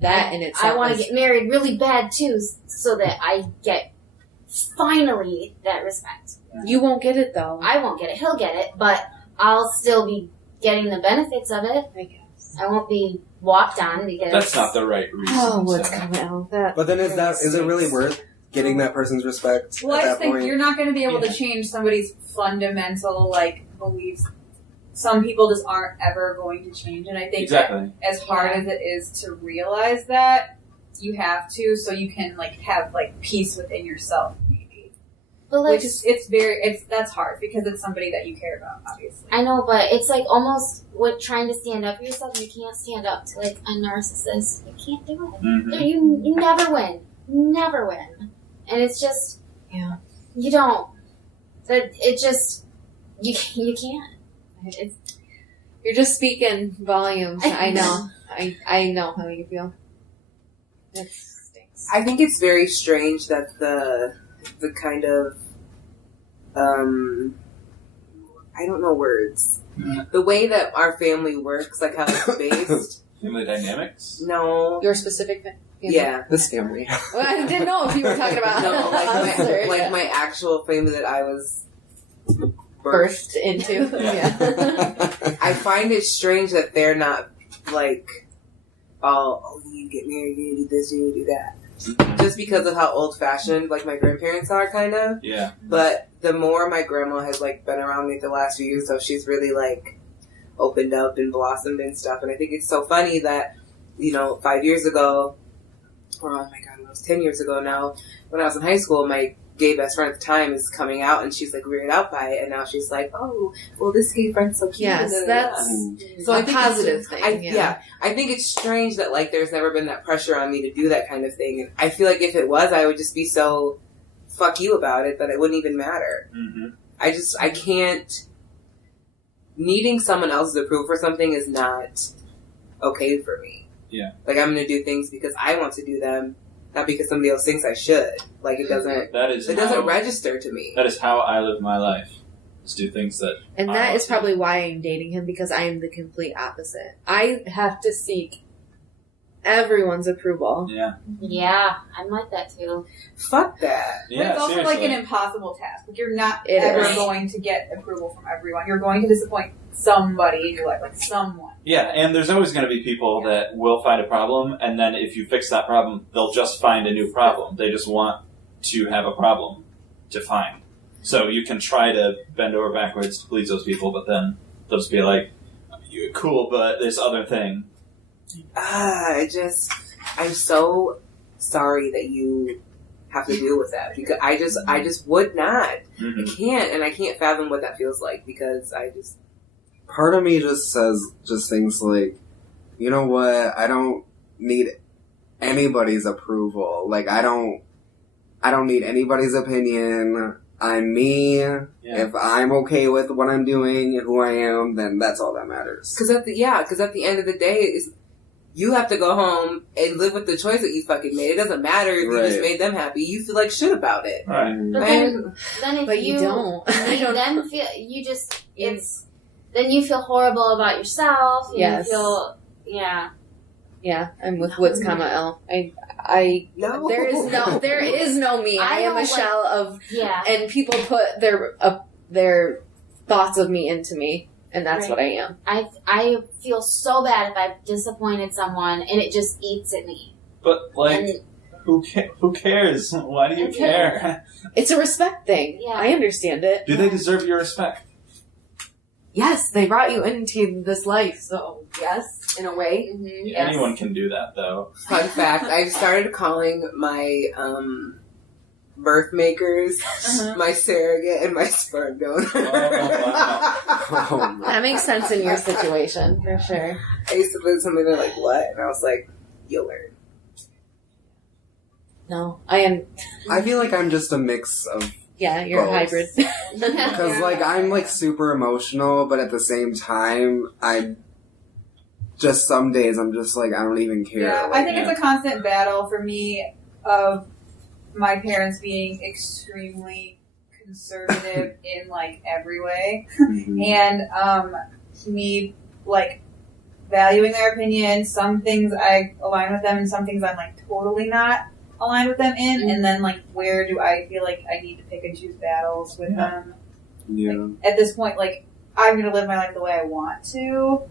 That in itself. I want to is- get married really bad too, so that I get finally that respect. You won't get it though. I won't get it; he'll get it, but I'll still be getting the benefits of it. I guess. I won't be walked on because That's not the right reason. Oh, what's so. coming out? That. But then is it really worth getting that person's respect Well, at I that just think point? you're not going to be able Yeah. to change somebody's fundamental like beliefs. Some people just aren't ever going to change, and I think that Exactly. as hard as it is to realize that, you have to, so you can like have like peace within yourself, maybe. But like, Which is that's hard because it's somebody that you care about, obviously. I know, but it's like almost with trying to stand up for yourself. You can't stand up to like a narcissist. You can't do it. Mhm. You never win. Never win. And it's just you don't. That it just you can't. It's, You're just speaking volumes. I know. I know how you feel. That stinks. I think it's very strange that the the kind of, I don't know words. The way that our family works, like how it's based. Family dynamics? No. Your specific thing? Yeah. This family. Well, I didn't know if you were talking about No, us or- like my actual family that I was birthed into. Yeah. I find it strange that they're not like, oh, you need to get married, you need to do this, you need to do that. Just because of how old fashioned like my grandparents are, kind of. Yeah. But the more my grandma has like been around me the last few years, so she's really like opened up and blossomed and stuff. And I think it's so funny that, 5 years ago, or oh my god, it was 10 years ago now, when I was in high school, my gay best friend at the time is coming out, and she's like weirded out by it, and now she's like, oh, well, this gay friend's so cute. Yes, that's so a positive thing. I think it's strange that like there's never been that pressure on me to do that kind of thing. And I feel like if it was, I would just be so fuck you about it that it wouldn't even matter. Mm-hmm. I can't. Needing someone else's approval for something is not okay for me. Yeah. Like I'm going to do things because I want to do them, not because somebody else thinks I should. Like it doesn't register to me. That is how I live my life. Is do things that. And that is probably why I'm dating him, because I am the complete opposite. I have to seek everyone's approval. Yeah. Yeah, I'm like that too. Fuck that. But Yeah, it's also seriously. like an impossible task. Like you're not It ever is. going to get approval from everyone. You're going to disappoint somebody in your life, like someone. Yeah, and there's always going to be people that will find a problem, and then if you fix that problem, they'll just find a new problem. They just want to have a problem to find. So you can try to bend over backwards to please those people, but then they'll just be like, "You're cool, but this other thing." I'm so sorry that you have to deal with that, because I just would not. Mm-hmm. I can't, and I can't fathom what that feels like, because I just. Part of me just says things like, you know what? I don't need anybody's approval. Like I don't need anybody's opinion. I'm me. Yeah. If I'm okay with what I'm doing, who I am, then that's all that matters. Because at the end of the day, is you have to go home and live with the choice that you fucking made. It doesn't matter if you just made them happy. You feel like shit about it. Right. But then if But you don't. make them feel, then you feel horrible about yourself. And Yes. You feel, yeah. Yeah, I'm with Woods, L. No. There is no me. I am a shell of, Yeah. and people put their thoughts of me into me, and that's Right. what I am. I feel so bad if I've disappointed someone and it just eats at me. But like, And who cares? Why do you Okay. care? It's a respect thing. Yeah. I understand it. Do they deserve your respect? Yes, they brought you into this life, so yes, in a way. mhm. Yes. Anyone can do that, though. Fun fact: I've started calling my birth makers my surrogate and my sperm donor. Oh, wow. That makes sense in your situation, for sure. I used to put something there like, what? And I was like, you'll learn. No, I am. I feel like I'm just a mix of, Yeah, you're a Both. hybrid. because like I'm like super emotional, but at the same time, some days I'm just like, I don't even care. Yeah, Like, I think it's a constant battle for me of my parents being extremely conservative in like every way, mhm. and me like valuing their opinion. Some things I align with them, and some things I'm like totally not aligned with them in. And then like, where do I feel like I need to pick and choose battles with them? Yeah. Like, at this point, like I'm gonna live my life the way I want to.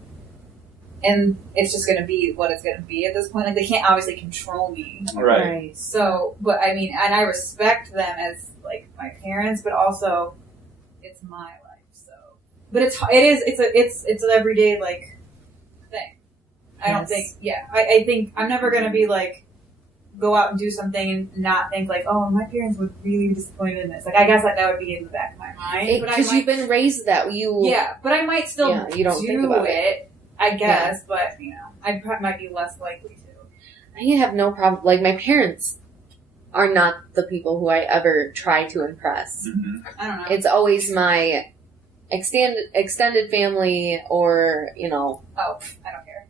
And it's just going to be what it's going to be at this point. Like, they can't obviously control me. Right. So, but I mean, and I respect them as, like, my parents, but also, it's my life, so. But it's an everyday, like, thing. I don't think, I think I'm never going to be, like, go out and do something and not think, like, oh, my parents would really be disappointed in this. Like, I guess that would be in the back of my mind. Because you've been raised that you. Yeah, but I might still you don't think about it. I guess, but, you know, I might be less likely to. I have no problem. Like, my parents are not the people who I ever try to impress. Mm-hmm. I don't know. It's always my extended family or, you know. Oh, I don't care.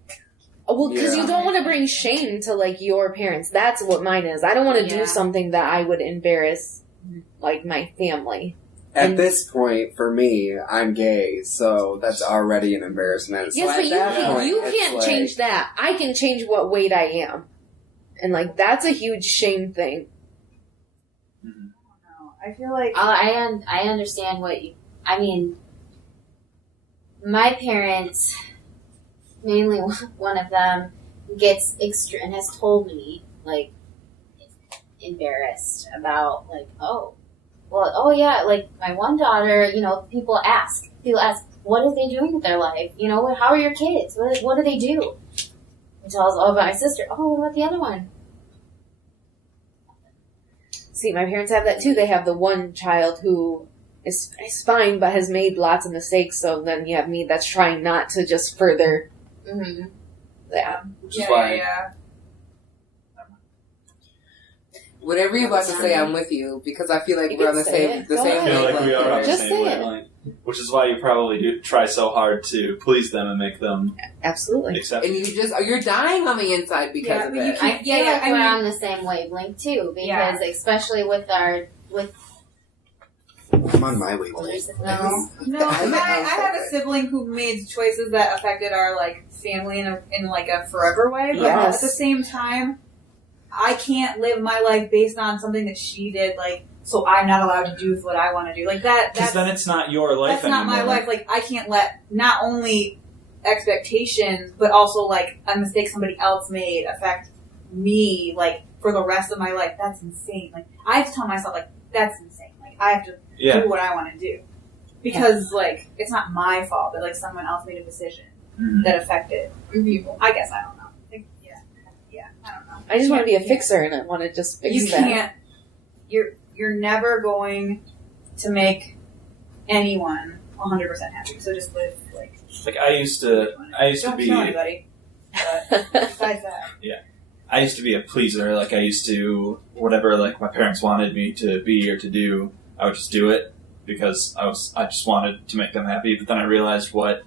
Well, because Yeah. you don't want to bring shame to, like, your parents. That's what mine is. I don't want to do something that I would embarrass like my family. At And- this point, for me, I'm gay, so that's already an embarrassment. So Yes, but at that point, you it's can't like- change that. I can change what weight I am. And, like, that's a huge shame thing. I feel like I understand what you. I mean, my parents, mainly one of them, gets extra and has told me like embarrassed about like yeah, like my one daughter. You know, people ask, what are they doing with their life? You know, how are your kids? What do they do? And tells about my sister. Oh, what about the other one? See, my parents have that too. They have the one child who is fine but has made lots of mistakes, so then you have me that's trying not to just further Mm-hmm. that. Which is why Whatever you're about to say, I'm with you because I feel like You we're can on the say same it. the Go same I feel like we are on the Just same say it. wavelength. Which is why you probably do try so hard to please them and make them Absolutely. accept And you. you're dying on the inside because Yeah, of but you it. can't- I feel like we're on the same wavelength too, because Yeah. especially with I'm on my wavelength. No, I had a sibling who made choices that affected our like family in like a forever way. But Yes. at the same time, I can't live my life based on something that she did. Like, so I'm not allowed to do what I want to do. Like that. Because That's then it's not your life that's not anymore. my life. Like I can't let not only expectations but also like a mistake somebody else made affect me like for the rest of my life. That's insane. Like I have to tell myself like that's insane. Like I have to Yeah. do what I want to do because like it's not my fault that like someone else made a decision Mhm. that affected people. I guess I don't know. Like, yeah, I don't know. I just want to be a Yeah. fixer and I want to just fix You that. can't. You're never going to make anyone 100% happy. So just live like. Like I used to Don't be kill anybody. But besides that, I used to be a pleaser. Like I used to whatever like my parents wanted me to be or to do, I would just do it because I just wanted to make them happy. But then I realized what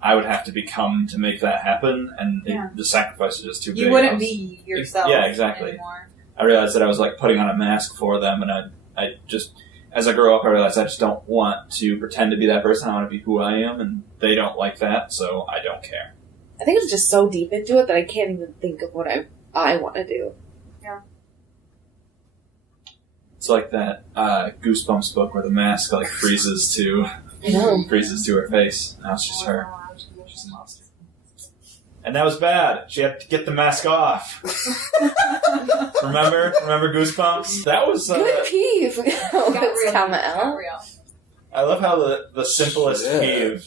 I would have to become to make that happen, and the sacrifice is just too big. you wouldn't be yourself. Yeah, exactly. Anymore. I realized that I was like putting on a mask for them, and I just as I grow up, I realized I just don't want to pretend to be that person. I want to be who I am, and they don't like that, so I don't care. I think I'm just so deep into it that I can't even think of what I want to do. It's like that Goosebumps book where the mask like freezes to her face. Now it's just her. She's a monster. And that was bad. She had to get the mask off. Remember Goosebumps? That was Good peeve. Got It's real. comma Got L. real. I love how the simplest Shit. peeve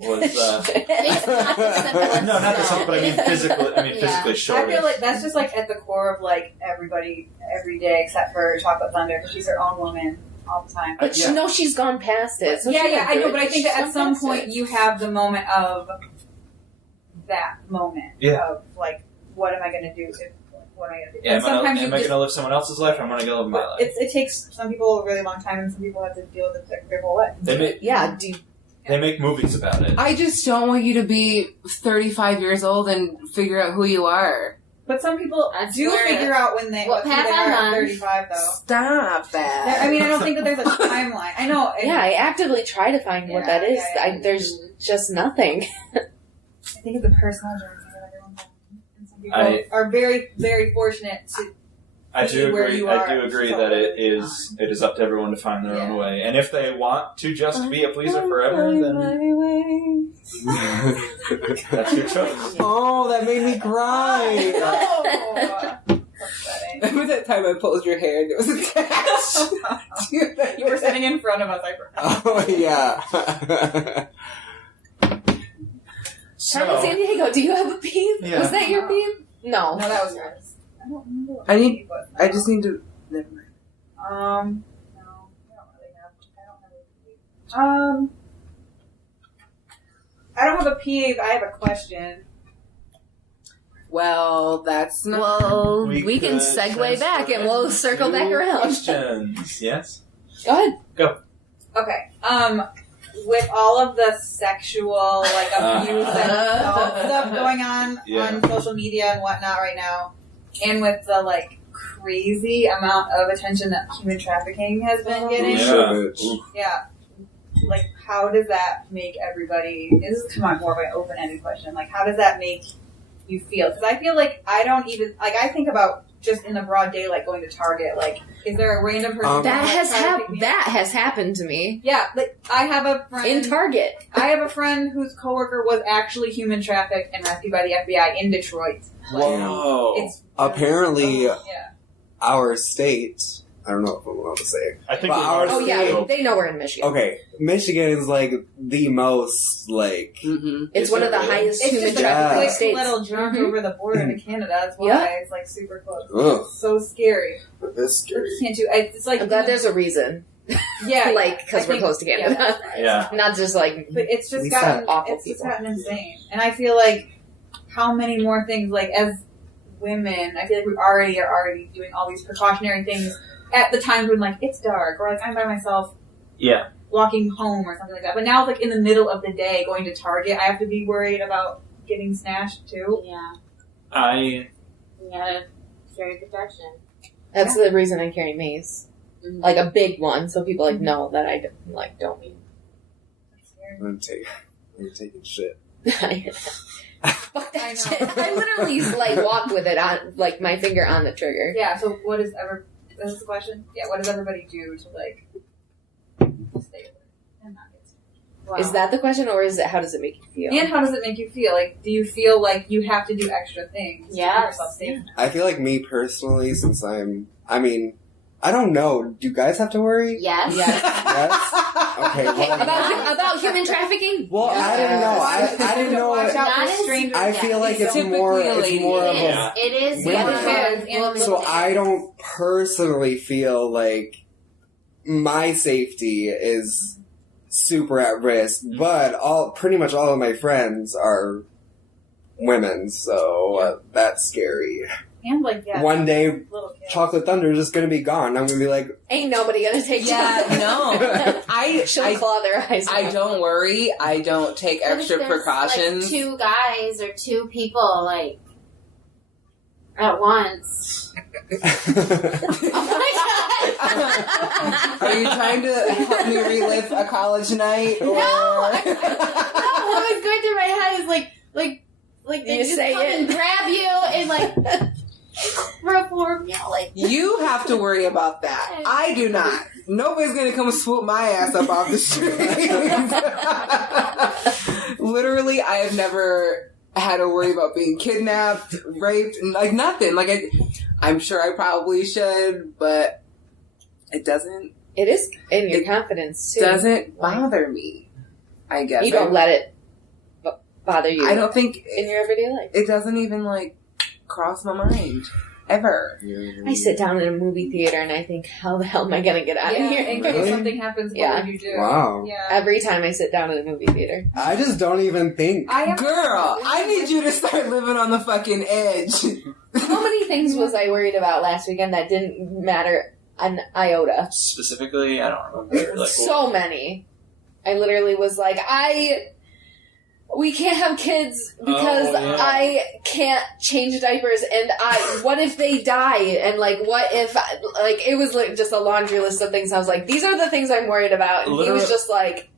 was It's not the simplest. no, not the simple, but I mean physically. I mean Yeah. physically I short. feel like that's just like at the core of like everybody every day except for Chocolate Thunder because she's her own woman all the time. But Yeah. she's gone past it. So yeah, she yeah, went I know, through but I it. think that She's at some gone past point it. you have the moment of that moment Yeah. of like, what am I going to do? What am I going to do? Yeah, And sometimes am you I just, going to live someone else's life? Or am I going to live my life? it takes some people a really long time, and some people have to deal with it their whole life. They make movies about it. I just don't want you to be 35 years old and figure out who you are. But some people That's do where- figure out when they What who they path are I'm at on. 35, though. Stop that. I mean, I don't think that there's a timeline. I know. Yeah, I actively try to find what Yeah, that is. yeah, yeah. There's just nothing. I think it's a personal journey that everyone's on. And some people I- are very, very fortunate to. I be do where agree. you I are. do agree So- that it is up to everyone to find their own Yeah. way. And if they want to just be a pleaser forever, then that's your choice. Oh, that made me cry. Oh, upsetting. Remember that time I pulled your hair and it was attached? You were sitting in front of us. I forgot. Oh yeah. Carmen San Diego, do you have a peeve? Yeah. Was that your peeve? No. No, that was yours. I don't remember. What I need- it was. I just need to. Never mind. No, I don't really have. I don't have a peeve. I don't have a peeve. I have a question. Well, that's not. Well, We we can could segue back and we'll transfer circle back into around. Questions, yes. Go ahead. Okay. With all of the sexual like abuse and assault stuff going on Yeah. social media and whatnot right now, and with the like crazy amount of attention that human trafficking has been getting. Yeah. Like, how does that make everybody? This is kind of more of an open-ended question. Like, how does that make you feel? Because I feel like I don't even like. I think about just in the broad daylight going to Target. Like, is there a random person that has happened to me? Yeah, like I have a friend in Target. I have a friend whose coworker was actually human trafficked and rescued by the FBI in Detroit. Whoa! It's Apparently, yeah. our state. I don't know if I'm allowed to say. I think. Oh yeah, they know we're in Michigan. Okay, Michigan is like the most like. Mm-hmm. It's one of the highest It's human just trafficking a quick states. little jump over the border to Canada. That's why it's like super close. Ugh, It's so scary. that's scary. Can't do. It's like I'm glad there's a reason. yeah, like because I we're think- close to Canada. Yeah. Not just like But it's just Lisa. gotten Awful it's just people. gotten insane. And I feel like how many more things like as women, I feel like we are already doing all these precautionary things at the times when like it's dark or like I'm by myself Yeah. walking home or something like that. But now it's like in the middle of the day going to Target, I have to be worried about getting snatched too. I. You gotta carry protection. that's the reason I carry mace, Mhm. like a big one, so people like know that I don't mean. I'm taking shit. Fuck that I know. shit. I literally like walk with it on like my finger on the trigger. Yeah, so what is this is the question? Yeah, what does everybody do to like stay alert and not get snatched? Wow. Is that the question, or is it how does it make you feel? And how does it make you feel? Like, do you feel like you have to do extra things to keep Yes. yourself safe? I feel like me personally, since I mean, I don't know. Do you guys have to worry? Yes. Yes. Okay. Okay, Well, about human trafficking? well, I didn't know. I didn't know. Watch out Not for as- strangers. I feel like it's Typically more. a It's lady. more of It a. is. It is. Women. Women. So I don't personally feel like my safety is super at risk, but pretty much all of my friends are women, so that's scary. And like, yeah, One day, little kids. Chocolate Thunder is just gonna be gone. I'm gonna be like, Ain't nobody gonna take Yeah, chocolate. no. She'll claw their eyes I out. don't worry. I don't take What if extra there's, precautions. Like, two guys or two people, like, at once. Oh my god! Are you trying to help me relive a college night? Or... No, what was going through my head is like they You just say come it. and grab you and like reform you, like You have to worry about that. I do not. Nobody's gonna come swoop my ass up off the street. Literally, I have never had to worry about being kidnapped, raped, like nothing. Like I'm sure I probably should, but it doesn't. It is in your It confidence too. Doesn't bother me. I guess You don't let it bother you. I don't think in your everyday life. it doesn't even like cross my mind ever. I sit down in a movie theater and I think, how the hell am I gonna get out Yeah, of here? in case Really? something happens, Yeah. what would you do? wow. Yeah. Every time I sit down in a movie theater. I just don't even think. Girl, I need you to start living on the fucking edge. How many things was I worried about last weekend that didn't matter an iota? Specifically, I don't remember. Like, So many. I literally was like, we can't have kids because Oh, yeah. I can't change diapers, and what if they die, and like, what if, like, it was like just a laundry list of things. I was like, these are the things I'm worried about, and he was just like,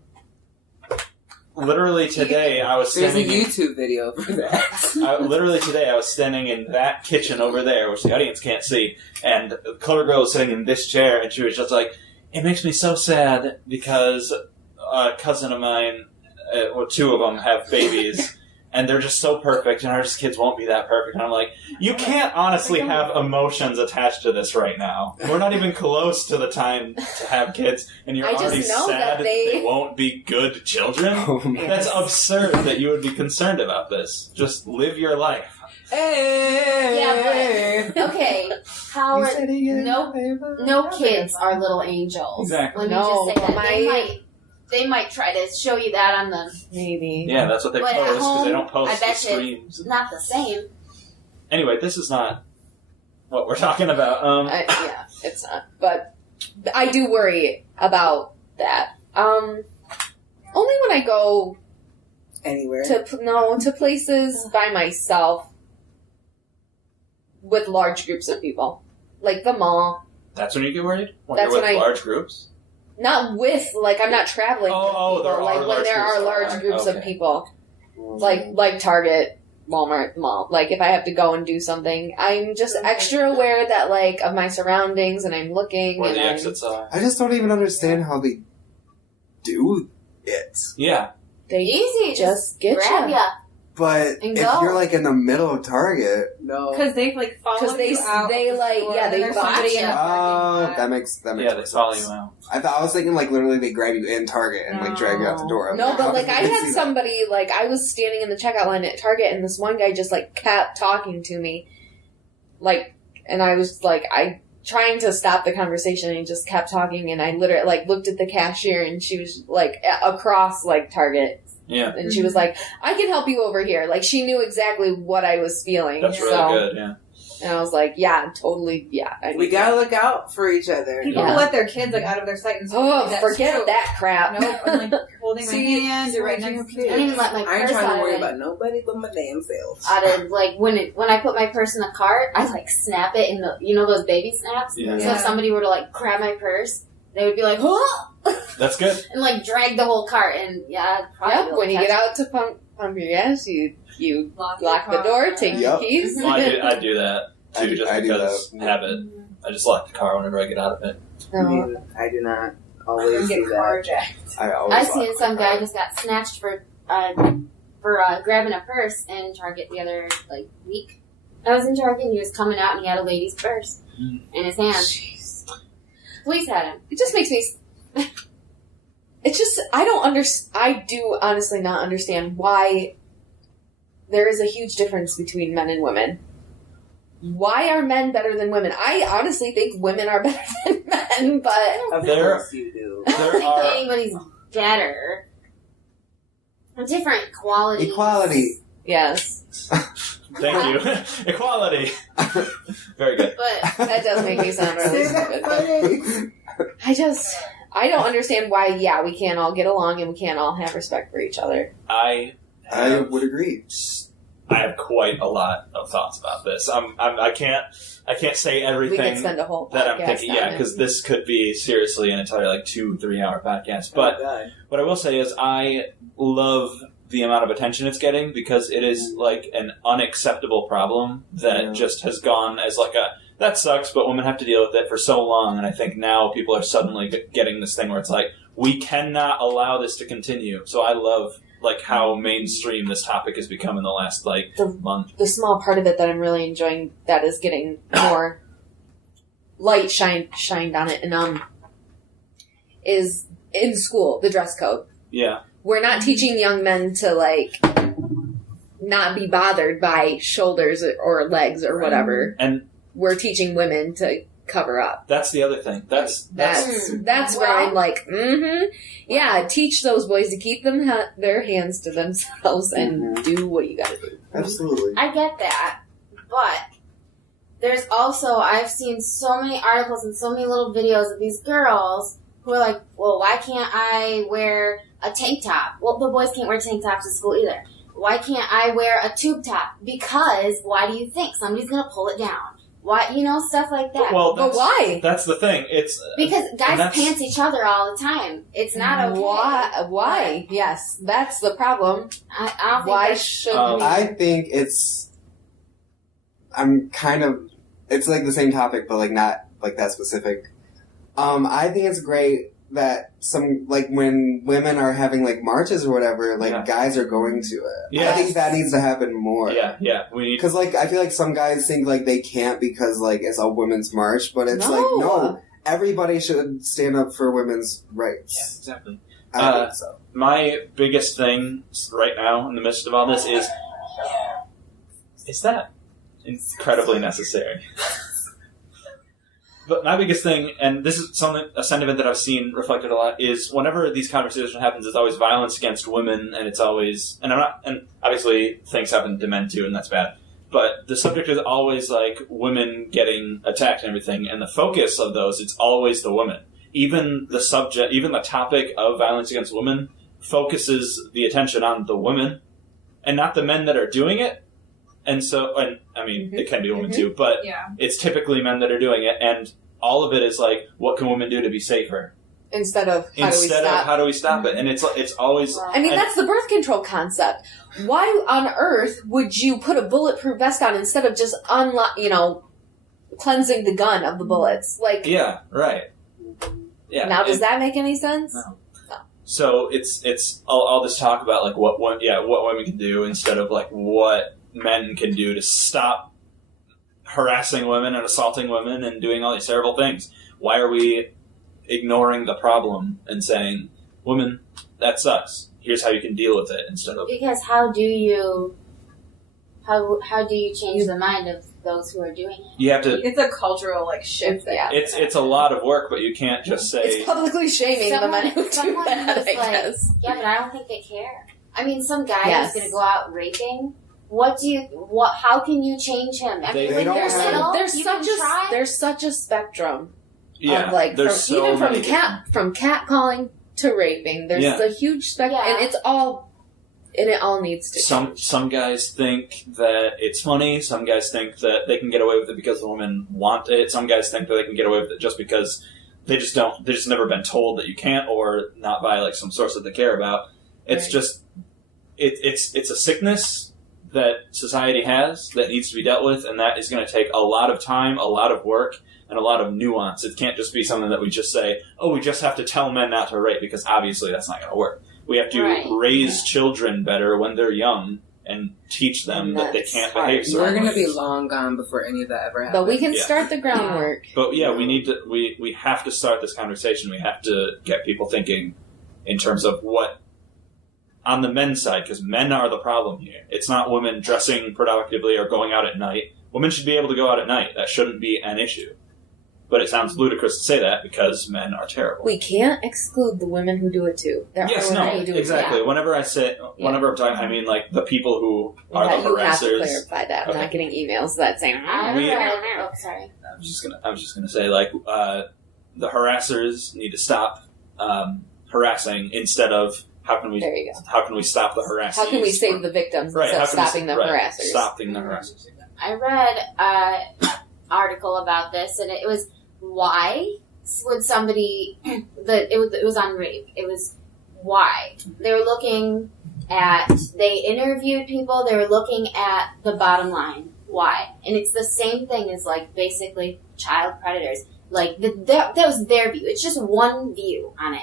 literally today, I was There's a standing. YouTube video for that. Literally today, I was standing in that kitchen over there, which the audience can't see, and the color girl was sitting in this chair, and she was just like, "It makes me so sad because a cousin of mine, well, two of them have babies." And they're just so perfect, and our kids won't be that perfect. And I'm like, you can't honestly have emotions attached to this right now. We're not even close to the time to have kids, and you're I just already know sad that they- won't be good children. Oh my That's absurd that you would be concerned about this. Just live your life. Hey. okay, how are no kids are little angels. Exactly. Let me No, just say that. my- They might try to show you that on the maybe. Yeah, that's what they But at post because they home, don't post I the bet you streams. not the same. Anyway, this is not what we're talking about. Yeah, it's not. But I do worry about that. Only when I go Anywhere. to places by myself with large groups of people. like the mall. That's when you get worried? When That's you're with when I- large groups? Not with, like, I'm not traveling with Oh, people. there are like, when large there groups. are large groups of Okay. people. Like Target, Walmart, mall. Like, if I have to go and do something, I'm just extra aware that, like, of my surroundings, and I'm looking, Where and the I'm... exits are. I just don't even understand how they do it. Yeah. They Easy. just get grab you. ya. But And if go. you're like in the middle of Target, No. Because they like follow Because they, you out. they of the like, store, yeah, and they there's somebody in somebody the in oh, that makes Yeah, more they follow sense. you out. I was thinking like literally they grab you in Target and like drag you out the door. I'm No, like, but how like did I they had see that? somebody, like I was standing in the checkout line at Target and this one guy just like kept talking to me. Like, and I was like, trying to stop the conversation and he just kept talking and I literally like looked at the cashier and she was like across like Target. Yeah. And she was like, I can help you over here. Like she knew exactly what I was feeling. That's so, really good, yeah. And I was like, yeah, totally, yeah. We gotta look out for each other. People Yeah. let their kids like out of their sight and Oh, that's forget true. that crap. Nope, I'm like holding my See, hand. You're right raising next to your me. I didn't even let my I ain't purse trying out to worry of it. about nobody but my damn self. Out of like when I put my purse in the cart, I like snap it in the those baby snaps. Yeah. So if somebody were to like grab my purse, they would be like, "Huh!" That's good. and like drag the whole cart. And yeah, I'd probably Yep, when you get out to pump your gas, you lock the door, take Yep. your keys. Well, I do that I too, do- just I do because that. habit. I just lock the car whenever I get out of it. I mean, I do not always I'm do getting that. carjacked. I always I lock seen my some car. guy just got snatched for grabbing a purse in Target the other like week. I was in Target and he was coming out and he had a lady's purse in his hand. Police had him. It just makes me. It's just I don't I do honestly not understand why there is a huge difference between men and women. Why are men better than women? I honestly think women are better than men, but Of There- course you do. I don't There think are- anybody's better. Different qualities. Equality. yes, Thank you. Equality. Very good. But that does make me sound really stupid. But I don't understand why. Yeah, we can't all get along and we can't all have respect for each other. I would agree. I have quite a lot of thoughts about this. I can't say We everything could spend a whole that I'm podcast thinking. on Yeah, it. because this could be seriously an entire like 2-3 hour podcast. But Oh, God. what I will say is I love the amount of attention it's getting because it is like an unacceptable problem that just has gone as like a that sucks, but women have to deal with it for so long. And I think now people are suddenly getting this thing where it's like we cannot allow this to continue. So I love like how mainstream this topic has become in the last like month. The small part of it that I'm really enjoying that is getting more light shined on it, and is in school the dress code. Yeah. We're not teaching young men to like not be bothered by shoulders or legs or whatever. And We're teaching women to cover up. that's the other thing. That's That's where I'm like, yeah, teach those boys to keep their hands to themselves and do what you gotta do. Absolutely. I get that, but there's also I've seen so many articles and so many little videos of these girls who are like, well, why can't I wear a tank top? Well, the boys can't wear tank tops to school either. Why can't I wear a tube top? Because why do you think somebody's gonna pull it down? Why, stuff like that. well, But why? That's the thing. It's Because guys that's- pants each other all the time. It's not okay. Why? Yes, that's the problem. I don't think Why that's- should I think it's like the same topic, but like not like that specific. I think it's great that some, like when women are having like marches or whatever, like Yeah. guys are going to it. Yeah. I think that needs to happen more. yeah. We need Because like I feel like some guys think like they can't because like it's a women's march, but it's like no, everybody should stand up for women's rights. Yeah, exactly. I think so. My biggest thing right now in the midst of all this is that incredibly necessary. But my biggest thing, and this is a sentiment that I've seen reflected a lot, is whenever these conversations happens, it's always violence against women, and it's always, and obviously things happen to men too, and that's bad. But the subject is always like women getting attacked and everything, and the focus of those, it's always the women. Even the topic of violence against women focuses the attention on the women, and not the men that are doing it. And so, and I mean, Mhm. it can be women too, but Yeah. it's typically men that are doing it, and all of it is like, what can women do to be safer? Instead of how do we Instead of stop? how do we stop it? And it's always. I mean, and- that's the birth control concept. Why on earth would you put a bulletproof vest on instead of just cleansing the gun of the bullets? Like, Yeah, right. Yeah. now does that make any sense? No. So it's all this talk about like what women can do instead of like what men can do to stop harassing women and assaulting women and doing all these terrible things. Why are we ignoring the problem and saying, women, that sucks. Here's how you can deal with it instead of Because how do you change the mind of those who are doing it? you have to. It's a cultural shift. Yeah. It's a lot of work, but you can't just say. It's publicly shaming the men who do Someone that, who's I like, guess. yeah, but I don't think they care. I mean, some guy Yes. who's going to go out raping. How can you change him? I They mean, when don't you're have- little, There's you can try. there's such a spectrum Yeah, of like there's from, so even from many from catcalling to raping. There's Yeah. a huge spectrum, Yeah. and it all needs to change. Some guys think that it's funny. Some guys think that they can get away with it because the women want it. Some guys think that they can get away with it just because they just don't. They've just never been told that you can't, or not by like some source that they care about. It's Right. just it's a sickness that society has that needs to be dealt with, and that is going to take a lot of time, a lot of work, and a lot of nuance. It can't just be something that we just say, oh, we just have to tell men not to rape, because obviously that's not going to work. We have to Right. raise children better when they're young and teach them And that they that's can't hard. behave We're certain going to be ways. long gone before any of that ever happens. But we can Yeah. start the groundwork. But yeah, we need to. We have to start this conversation. We have to get people thinking in terms of what on the men's side, because men are the problem here. It's not women dressing productively or going out at night. Women should be able to go out at night. That shouldn't be an issue. But it sounds ludicrous to say that because men are terrible. We can't exclude the women who do it too. There Yes, are no, women who do exactly. it Whenever I'm talking, I mean like the people who too. are Yeah, the you have to harassers. clarify that. I'm Okay. not getting emails that saying. I We- read. Oh, sorry. I was just gonna say like the harassers need to stop harassing instead of how can we There you go. stop the harassers? How can we save the victims Right, instead how of can we stopping the right, harassers? Stopping the harassers. I read an article about this, and it was why would somebody it was on rape. It was why they were looking at. They interviewed people. They were looking at the bottom line. Why? And it's the same thing as like basically child predators. Like that was their view. It's just one view on it,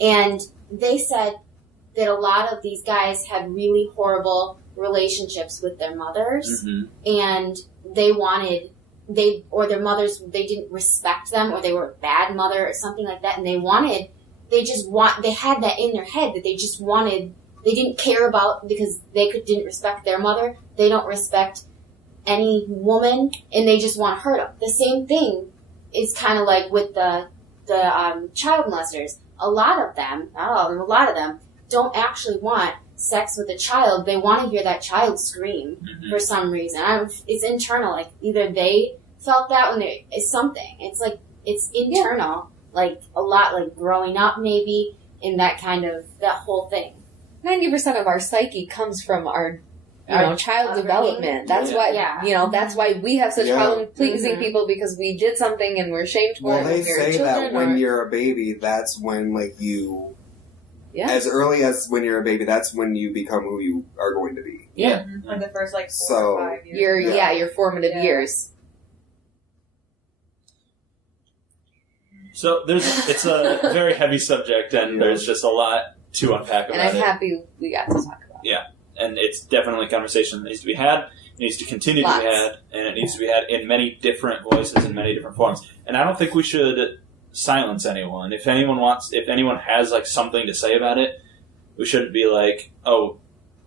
and they said that a lot of these guys had really horrible relationships with their mothers, Mm-hmm. and their mothers, they didn't respect them, or they were a bad mother or something like that, and they had that in their head that they didn't care about because didn't respect their mother. They don't respect any woman, and they just want to hurt them. The same thing is kind of like with the child molesters. A lot of them, not all of them, a lot of them don't actually want sex with a child. They want to hear that child scream Mm-hmm. for some reason. It's internal. Like either they felt that when it's something. It's like it's internal. Like a lot, like growing up maybe, in that whole thing. 90% of our psyche comes from our child upbringing. development. That's Yeah. why, that's why we have such Yeah. problem pleasing Mhm. people, because we did something and we're shamed for Well, it they when we were say children. that when you're a baby, that's when you, Yeah. as early as when you're a baby, that's when you become who you are going to be. Yeah. For the first 4 So, or 5 years. your formative Yeah. years. So it's a very heavy subject, and there's just a lot to unpack And about I'm it. happy we got to talk about it. And it's definitely a conversation that needs to be had. It needs to continue to be Lots. had, and it needs to be had in many different voices in many different forms. And I don't think we should silence anyone. If anyone has like something to say about it, we shouldn't be like, oh,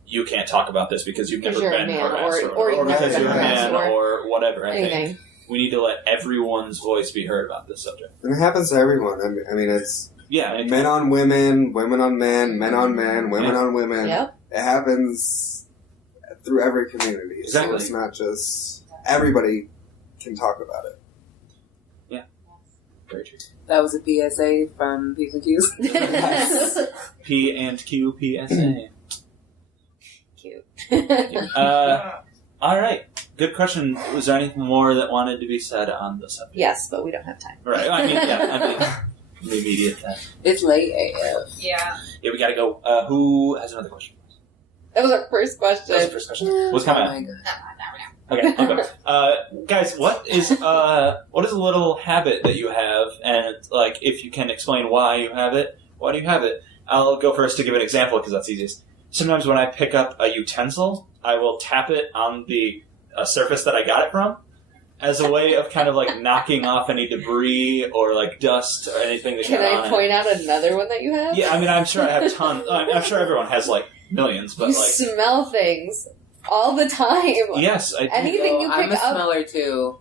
you can't talk about this because you've Because never you're a been man, harassed, or you've never because been you're a harassed, man, or or whatever. I think anything. we need to let everyone's voice be heard about this subject. And it happens to everyone. I mean it's Yeah, and it men on women, women on men, men on men, women Yeah. on women. Yep. It happens through every community. Exactly. So it's not just everybody can talk about it. very true. That was a PSA from Peeves and Q's. P and Q PSA. Cute. On All right. Good question. Was there anything more that wanted to be said on the subject? Yes, but we don't have time. Right. I mean, the immediate thing. It's late AF. Yeah. Yeah, we gotta go. Who has another question? That was our first question. That was the first question. What's coming Oh up? my god. Okay, I'll go. Guys, what is a little habit that you have, and like if you can explain why you have it, why do you have it? I'll go first to give an example because that's easiest. Sometimes when I pick up a utensil, I will tap it on the surface that I got it from, as a way of kind of like knocking off any debris or like dust or anything that Can got I on point out another one that you have? it. Yeah, I mean, I'm sure I have tons. I'm sure everyone has like millions, but You like smell things all the time. yes, I do. Anything you I'm pick a up, smeller too.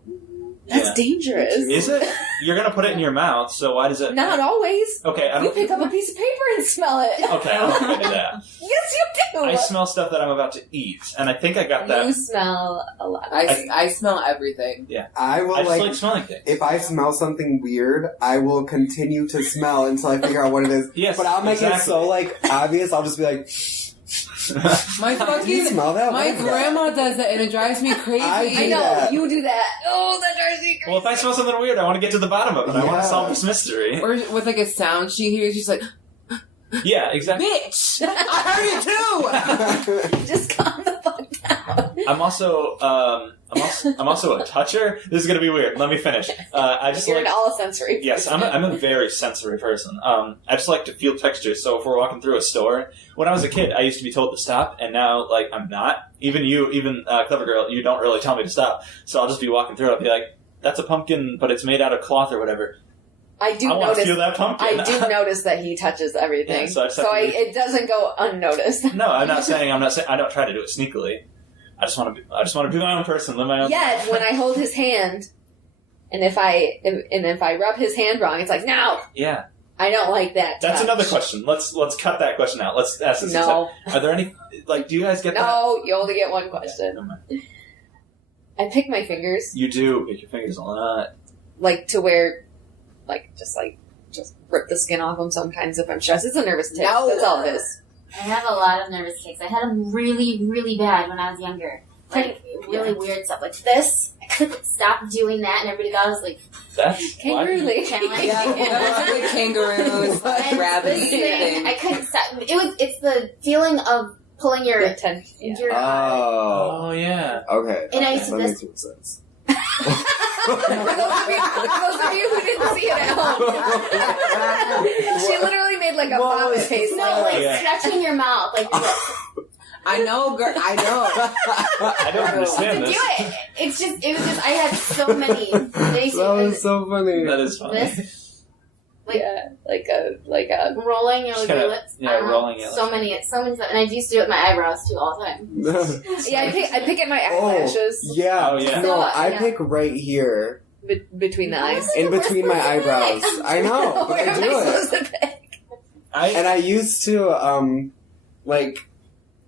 that's Yeah. dangerous. Is it? You're gonna put it in your mouth, so why does it? Not always. Okay, I You don't. pick up a piece of paper and smell it. Okay, I'm not gonna do that. Yes, you do. I smell stuff that I'm about to eat, and I think I got that. You smell a lot. I smell everything. I will I just like like smelling things. if I smell something weird, I will continue to smell until I figure out what it is. Yes, But I'll make it exactly. so like obvious. I'll just be like, My "Do you smell that? my What is that?" grandma does that and it drives me crazy. I I do know that. you do that. Oh, that drives me crazy. Well, if I smell something weird, I want to get to the bottom of it. I want Yeah. to solve this mystery. Or with like a sound she hears, she's like, Yeah, exactly. bitch! I heard it too! Just calm the fuck down. I'm also a toucher. This is gonna be weird. Let me finish. I just You're like. an all sensory. Yes, I'm a very sensory person. I just like to feel textures. So if we're walking through a store, when I was a kid, I used to be told to stop, and now like I'm not. Even Clever Girl, you don't really tell me to stop. So I'll just be walking through. I'll be like, "That's a pumpkin, but it's made out of cloth or whatever." I do I want to notice. feel that pumpkin. I do notice that he touches everything, Yeah, so I just have to be- it doesn't go unnoticed. No, I'm not saying. I don't try to do it sneakily. I just want to be my own person, live my own. Yet when I hold his hand, and if I rub his hand wrong, it's like no, Yeah, I don't like that. that's touch. another question. Let's cut that question out. Let's ask this. No, instead. Are there any like? Do you guys get that? no, you only get one Yeah, question. never mind. I pick my fingers You do pick your fingers a lot. like to where, just rip the skin off them sometimes if I'm stressed. It's a nervous tick. No. That's all it is. I have a lot of nervous tics. I had them really, really bad when I was younger. Like, really weird stuff like this. I couldn't stop doing that, and everybody thought I was like, That's Kangaroo why- lady. Kinda like- Yeah, like kangaroos, And rabbits, this thing, anything. I couldn't stop. It's the feeling of pulling your The ten. Yeah. your Oh, Oh yeah. okay. And I used to that just- makes more sense. For those of you who didn't see it at home, she literally made like a What vomit was- face. no, like Yeah. stretching your mouth, like this. I know, girl. I know. I don't To understand do this. it. It was just I had so many. That was so funny. That is funny. This, like Yeah, like a. rolling your Just kinda- lips. yeah, I don't know, rolling your so many stuff, and I used to do it with my eyebrows too all the time. Yeah, I pick at my Oh, eyelashes yeah. Oh, yeah. No, I Yeah. pick right here, between the eyes. in between my eyebrows. I know, but Where I am do I it. supposed to pick? And I used to, like,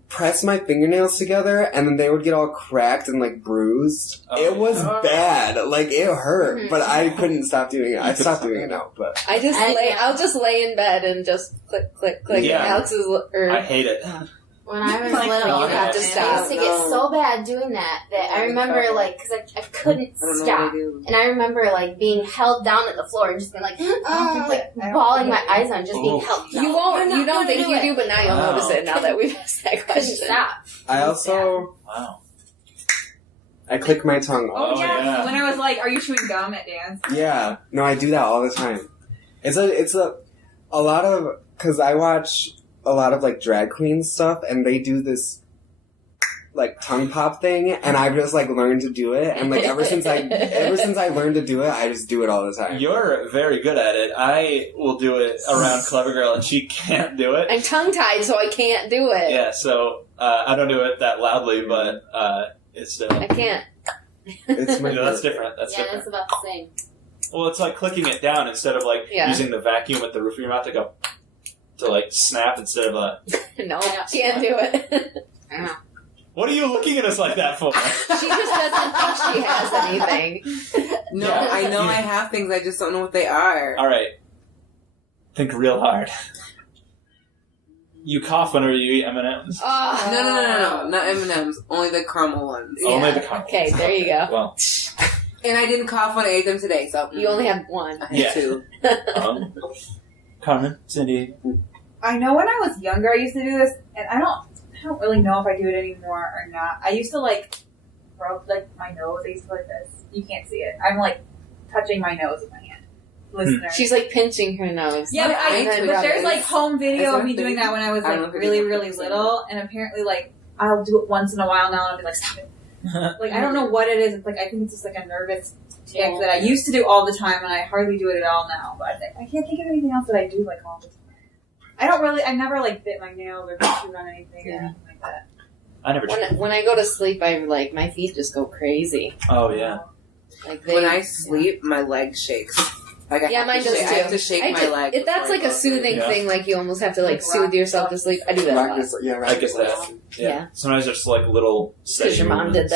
press my fingernails together, and then they would get all cracked and, like, bruised. Oh, It was yeah. bad. Like, it hurt, Mhm. but I couldn't stop doing it. I stopped doing it now, but... I'll just lay in bed and just click, click, click. Yeah. And Alex is, I hate it. When I was Like, little, you have to I stop. used to get so bad doing that I remember, like, because I couldn't I don't know stop. what I do. And I remember, like, being held down at the floor and just being like, bawling my eyes out, and just being Oh. held down. You won't. You're not You don't gonna think do you it. do, but now you'll Wow. notice it. Now that we've asked that Couldn't question. stop. I also... Wow. I click my tongue. Oh, Oh, yeah. yeah. When I was like, "Are you chewing gum at dance?" Yeah. No, I do that all the time. It's a lot of... Because I watch a lot of, like, drag queen stuff, and they do this, like, tongue pop thing, and I've just, like, learned to do it, and, like, ever since I learned to do it, I just do it all the time. You're very good at it. I will do it around Clever Girl, and she can't do it. I'm tongue tied, so I can't do it. Yeah, so I don't do it that loudly, but it's still. I can't. It's my That's different. That's Yeah, different. that's about the same. Well, it's like clicking it down instead of like Yeah. using the vacuum at the roof of your mouth to go to like snap instead of No, Yeah. can't do it. What are you looking at us like that for? She just doesn't think she has anything. No, Yeah. I know I have things. I just don't know what they are. All right, think real hard. You cough whenever you eat M&M's. Oh. No, not M&M's. Only the caramel ones. Yeah. Only the caramel. Okay, there you go. Well, And I didn't cough when I ate them today, so You only have one. I had Yeah. 2. Carmen, Cindy. I know when I was younger, I used to do this, and I don't really know if I do it anymore or not. I used to rub my nose. I used to like this. You can't see it. I'm touching my nose with my hand. Listeners. She's pinching her nose. Yeah, but, I but rub there's it. home video Is of that me a doing thing? that when I was I don't know if really, it's really a thing. little, and apparently I'll do it once in a while now, and I'll be like, stop it. I don't know what it is. It's I think it's just a nervous tick that I used to do all the time, and I hardly do it at all now. But I can't think of anything else that I do all the time. I never bit my nails or chewed on anything or anything like that. I never tried. When I go to sleep, my feet just go crazy. Oh, yeah. When I sleep, my leg shakes. I mine does too. I have to shake my leg. That's before I a go soothing Yeah. thing. You almost have to Like soothe yourself to sleep. I do that a lot. I get that. Yeah. Sometimes there's little Because steady your mom did movements.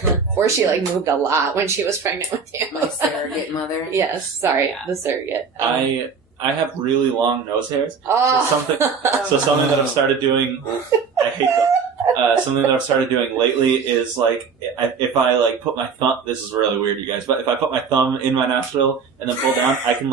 that. Or she moved a lot when she was pregnant with you. My surrogate mother. Yes, sorry, the surrogate. I have really long nose hairs. Oh. So something that I've started doing, I hate them. Something that I've started doing lately is if I put my thumb, this is really weird, you guys, but if I put my thumb in my nostril and then pull down, I can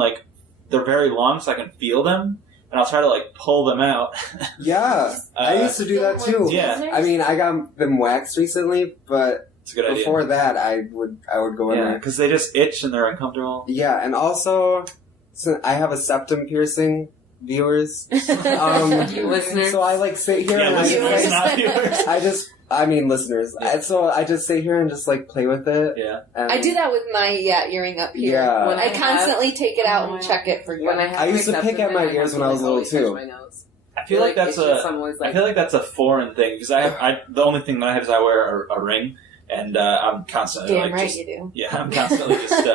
they're very long, so I can feel them, and I'll try to pull them out. Yeah, I used to do that too. Yeah. I mean, I got them waxed recently, but It's a good idea. before that, I would go in Yeah, there. because they just itch and they're uncomfortable. Yeah, and also, so I have a septum piercing, viewers. Listeners. So I sit here Yeah, and listeners, not viewers. listeners. Yeah. So I just sit here and just play with it. Yeah. And I do that with my earring up here. Yeah. When I constantly take it out and check it for When I, gum. have I used my to pick septum at my in, ears have when I to, was little, always touch too. My nose. I feel like that's it's just always I feel like that's a foreign thing because the only thing that I have is I wear a ring and I'm constantly Damn right just, you do. yeah, I'm constantly just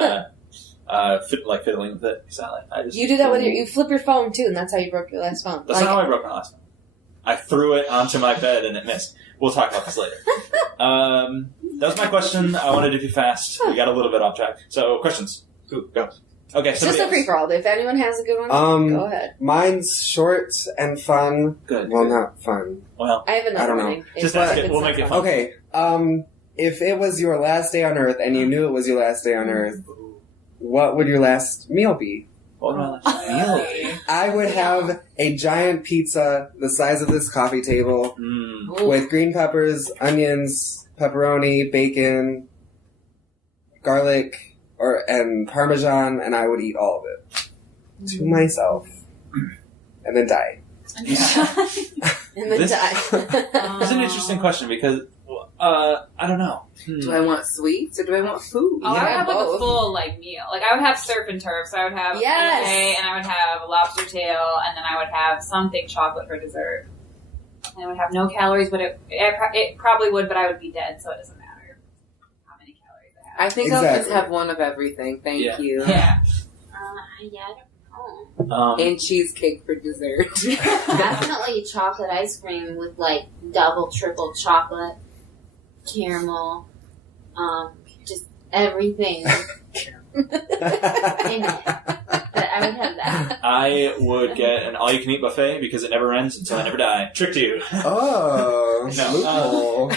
fiddling with it. I just, You do that with you flip your phone too, and that's how you broke your last phone. That's not how I broke my last one. I threw it onto my bed and it missed. We'll talk about this later. That was my question. I wanted to be fast. We got a little bit off track. So questions. Who go? Okay, It's just somebody a free else. for all. If anyone has a good one, go ahead. Mine's short and fun. Good. Well, not fun. Well, I have another I don't know. one. Just If ask it. it's We'll not make it fun. fun. Okay. If it was your last day on Earth and you knew it was your last day on Earth, what would your last meal be? What would my last meal be? I would have a giant pizza the size of this coffee table Mm. Ooh. with green peppers, onions, pepperoni, bacon, garlic, and Parmesan, and I would eat all of it to myself and then die. And then This- die. It's an interesting question because I don't know. Do I want sweets or do I want food? Oh, I would Yeah, have a both. full meal. I would have surf and turf. So I would have Yes. filet, and I would have a lobster tail, and then I would have something chocolate for dessert. And it would have no calories, but it probably would, but I would be dead, so it doesn't matter how many calories I have. I think I'll just Exactly. have one of everything. Thank Yeah. you. Yeah. Yeah, I don't know. And cheesecake for dessert. Definitely chocolate ice cream with double, triple chocolate, caramel, just everything in it. But I would have that. I would get an all-you-can-eat buffet because it never ends until I never die. Tricked you. Oh, No, loophole.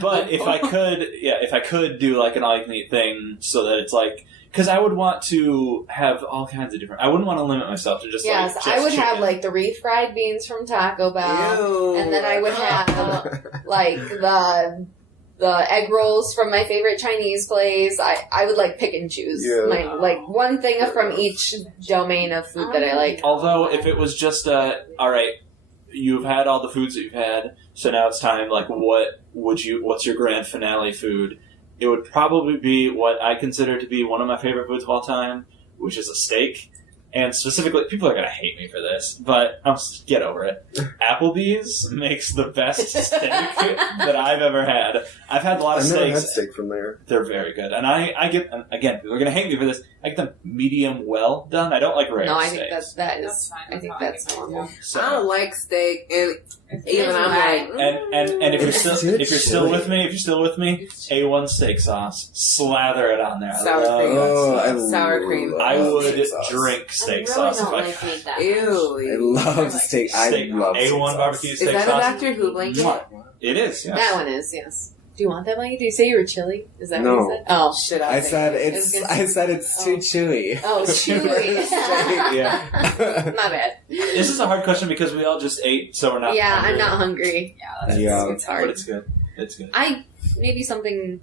But if I could do an all-you-can-eat thing so that it's because I would want to have all kinds of different. I wouldn't want to limit myself to just Yes, just I would have chicken. the refried beans from Taco Bell, Ew. and then I would have the egg rolls from my favorite Chinese place. I would pick and choose Yeah. my one thing from each domain of food that I like. Although if it was just all right, you've had all the foods that you've had, so now it's time. What's your grand finale food? It would probably be what I consider to be one of my favorite foods of all time, which is a steak. And specifically, people are going to hate me for this, but get over it. Applebee's makes the best steak that I've ever had. I've had a lot of I've never had steaks. steak from there. They're very good. And I get, and again, people are going to hate me for this, like them medium well done. I don't like rare No, I steaks. think That's fine. I think how I that's make it, normal. too. So- I don't like steak, and It's even I'm right. like, and if you're still Dude, if you're still chili. with me, A1 steak sauce, slather it on there. I Sour love cream. that Oh, stuff. I Sour cream. I love would steak sauce. drink I steak really sauce don't if I like could. meat that much. I ew. love steak. I Steak- love steak A1 sauce. barbecue Is steak that sauce. a Doctor Who blanket? Mwah. It is. Yes. That one is, yes. Do you want that, Maggie? Do you say you were chili? Is that No. what you said? Oh. Shit, I said It it's. was good. I said it's too chewy. Oh, chewy. Yeah. My bad. This is a hard question because we all just ate, so we're not. Yeah, hungry. I'm not hungry. Yeah. It's hard. But it's good. It's good. Maybe something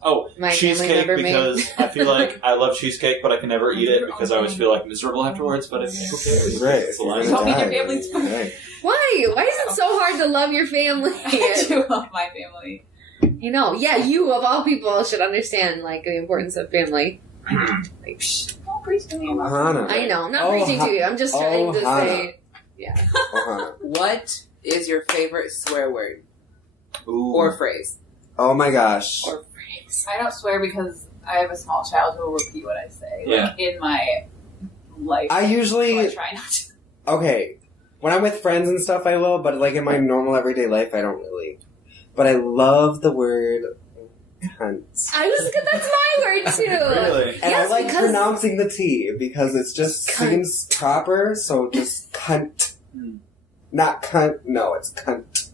Oh, my family cheesecake member made. because I feel like I love cheesecake, but I can never eat it because I always feel like miserable afterwards. But it's who cares? Right. It's the life. You don't need your Right. family's food. Right. Why? Why is it so hard to love your family? I do love my family. You know, yeah, you of all people should understand like the importance of family. Like, psh, Don't preach to me about Hannah. I know, I'm not Oh, preaching to you. I'm just trying to Hannah. say, yeah. Uh-huh. What is your favorite swear word Ooh. or phrase? Oh my gosh. Or phrase. I don't swear because I have a small child who will repeat what I say. Yeah. Like, in my life. I So I usually try not to. okay. When I'm with friends and stuff, I will, but like in my normal everyday life, I don't really. But I love the word cunt. That's my word too. Really? And Yes, I like because- pronouncing the T because it just Cunt. seems proper, so just cunt. Hmm. Not cunt, no, it's cunt.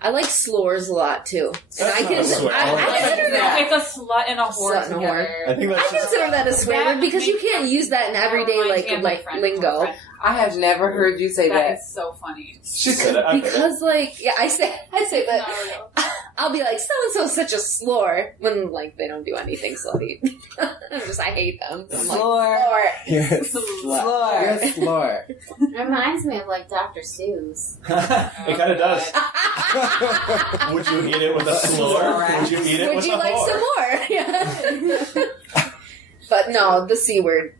I like slurs a lot too. And That's I not a can swear. I consider that It's a slut and a whore Slut and a whore. together. I think I that's just consider that a swear That word because you makes can't use that in everyday Reminds me of my like friend, lingo. friend. I have never heard you say That that. is so funny. she said it. I heard it. Because like yeah, I say but I'll be like, so and so's such a slur when like they don't do anything slutty. I hate them. So I'm like, slur. You're a slut. Slur. You're a slur. It reminds me of like Dr. Seuss. It kind of does. Would you eat it with a slur? Would you eat it Would with you a like whore? some more? Yeah. But no, the C word.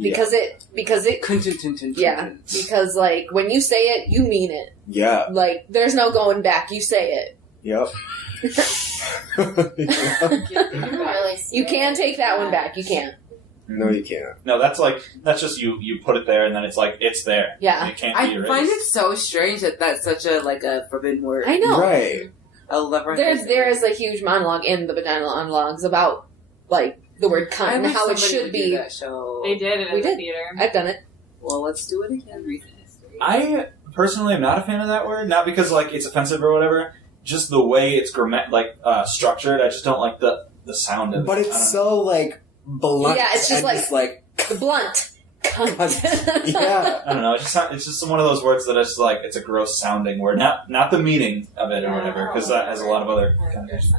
Because it yeah. Because like when you say it, you mean it. Yeah. Like there's no going back. You say it. Yep. You can take that one back. You can't. No, you can't. No, that's just you put it there and then it's like it's there. Yeah. It can't I be erased. find it so strange that that's such a forbidden word. I know. Right. I'll never. There is a huge monologue in the Vagina Monologues about like the word cunt and how it should be. That show. They did it We in the did. theater. I've done it. Well, let's do it again. Recent history. I personally am not a fan of that word, not because like it's offensive or whatever. Just the way it's structured. I just don't like the sound of it. But I don't it's so like blunt. Yeah, it's just and like- Blunt. Cunt. Cunt. Yeah. I don't know. It's just one of those words that is like it's a gross sounding word, not the meaning of it or whatever, because that has a lot of other connotations.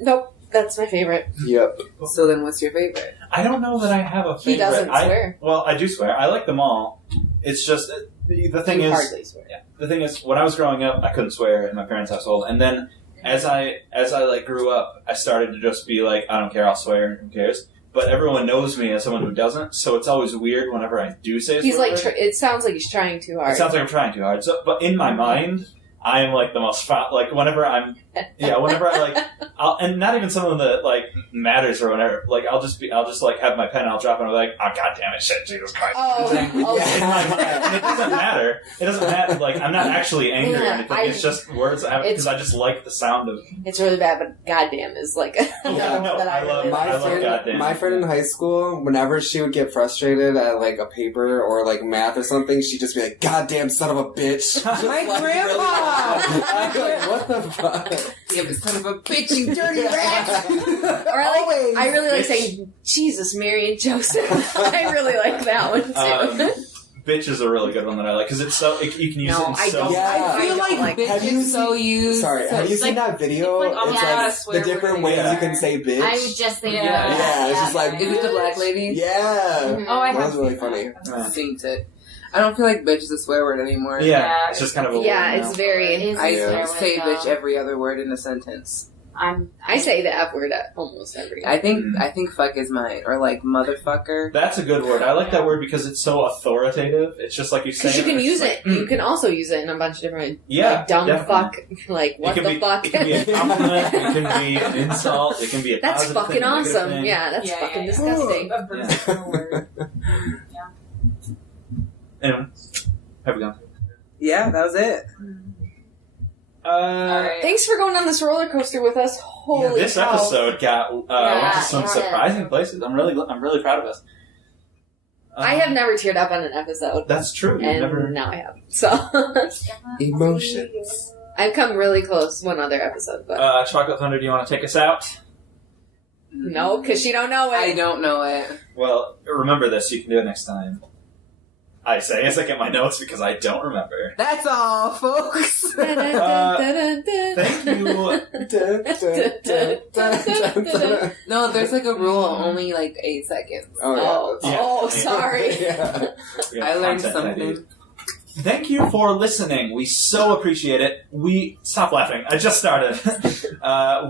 Nope. That's my favorite. Yep. So then, what's your favorite? I don't know that I have a favorite. He doesn't swear. Well, I do swear. I like them all. It's just the thing You is. hardly swear. Yeah. The thing is, when I was growing up, I couldn't swear in my parents' household, and then as I like grew up, I started to just be like, I don't care, I'll swear, who cares? But everyone knows me as someone who doesn't, so it's always weird whenever I do say a He's swear like, word. it sounds like he's trying too hard. It sounds like I'm trying too hard. So, but in my mind, I am like the most like whenever I'm whenever I like and not even some of the like matters or whatever. Like I'll just like have my pen, I'll drop it, and I'll be like, oh god damn it, shit, Jesus Christ. Oh, In my mind, and it doesn't matter. It doesn't matter. Like I'm not actually angry or Yeah, anything. It's just words because I just like the sound of. It's really bad, but goddamn is like Yeah, no, that I love- really I like. love goddamn. My friend in high school, whenever she would get frustrated at like a paper or like math or something, she'd just be like, "Goddamn son of a bitch!" Just, My like, grandpa! really like, what the fuck? You son of a bitch, you dirty rat! Or I really like saying Jesus, Mary, and Joseph. I really like that one too. Bitch is a really good one that I like because it's so you can use No, it in I so. don't. Yeah. I feel don't like bitch Have you is so used. Sorry, so have you it's seen like, that video? it's like almost not a the swear different word ways you anymore. can say bitch. I was just thinking Yeah. about Yeah, that. it's just like, Is it the black lady? Yeah. Mhm. Oh, I That have was really seen funny. that. Yeah. Seen it. I don't feel like bitch is a swear word anymore. Yeah, Yeah, it's just kind of a Yeah, word it's now. very. It is I a swear say word, bitch though. every other word in a sentence. I say the F word at almost every. I think fuck is mine, or like motherfucker. That's a good word. I like that word because it's so authoritative. It's just like you say. Because you can it's use like, it. You can also use it in a bunch of different. Yeah, like, dumb definitely. fuck. Like what the fuck? It can be a compliment. It can be an insult. It can be a That's positive fucking thing, a negative awesome. thing. Yeah, that's Yeah, fucking yeah. disgusting. A versatile word. Anyway, have we gone? Yeah, that was it. Alright. Thanks for going on this roller coaster with us. Holy this cow. episode got went to some yeah. surprising places. I'm really proud of us. I have never teared up on an episode. That's true. You've And never. now I have. So Emotions. I've come really close one other episode, but Chocolate Thunder, do you want to take us out? no, because she don't know it. I don't know it. Well, remember this. You can do it next time. I say as I get my notes because I don't remember. That's all, folks. Thank you. No, there's like a rule, only like 8 seconds. Oh, yeah. Oh, sorry. Yeah. We got I learned content ideas. something. Thank you for listening. We so appreciate it. Stop laughing. I just started.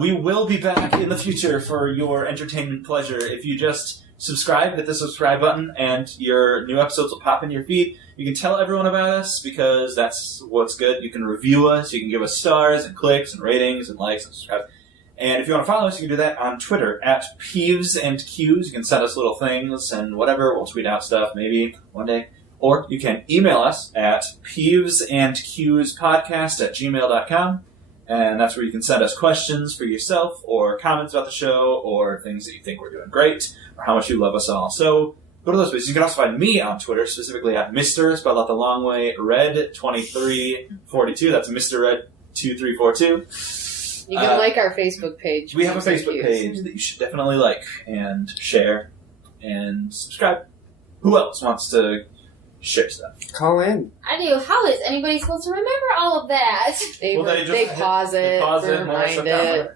We will be back in the future for your entertainment pleasure. If you just subscribe, hit the subscribe button, and your new episodes will pop in your feed. You can tell everyone about us because that's what's good. You can review us. You can give us stars and clicks and ratings and likes and subscribe. And if you want to follow us, you can do that on Twitter at Peeves and Qs. You can send us little things and whatever. We'll tweet out stuff maybe one day. Or you can email us at peevesandqspodcast@gmail.com. And that's where you can send us questions for yourself or comments about the show or things that you think we're doing great or how much you love us all. So go to those places. You can also find me on Twitter, specifically at Mr. spelled out the long way, Red2342. That's Mr. Red2342. You can like our Facebook page. We have a Facebook page that you should definitely like and share and subscribe. Who else wants to share stuff? Call in. I do. How is anybody supposed to remember all of that? They Well, they they just- pause they it, pause it, remind more it.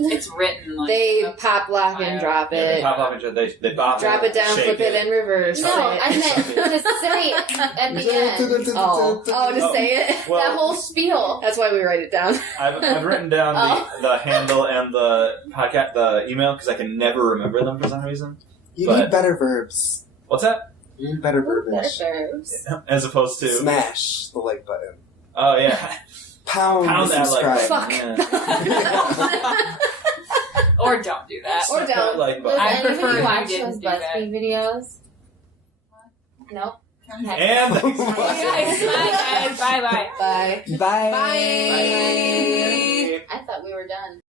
It's written like They a- pop, lock, and drop Yeah, they it. pop off each other. They bop Drop it down, shake flip it, and reverse. No, it. I meant to say it at the end. Oh, to Oh. say it. Well, That whole spiel. That's why we write it down. I've written down the handle and the podcast, the email, because I can never remember them for some reason. You But- need better verbs. What's that? You need better Better verbiage. verbs. As opposed to Smash the like button. oh yeah, Pound that subscribe. Fuck. Yeah. or don't do that. Or Smack that don't. like Does button. I anybody prefer you watch didn't those do that. BuzzFeed videos? Nope. Okay. And Bye guys. Bye guys. Bye bye. Bye. Bye. Bye. I thought we were done.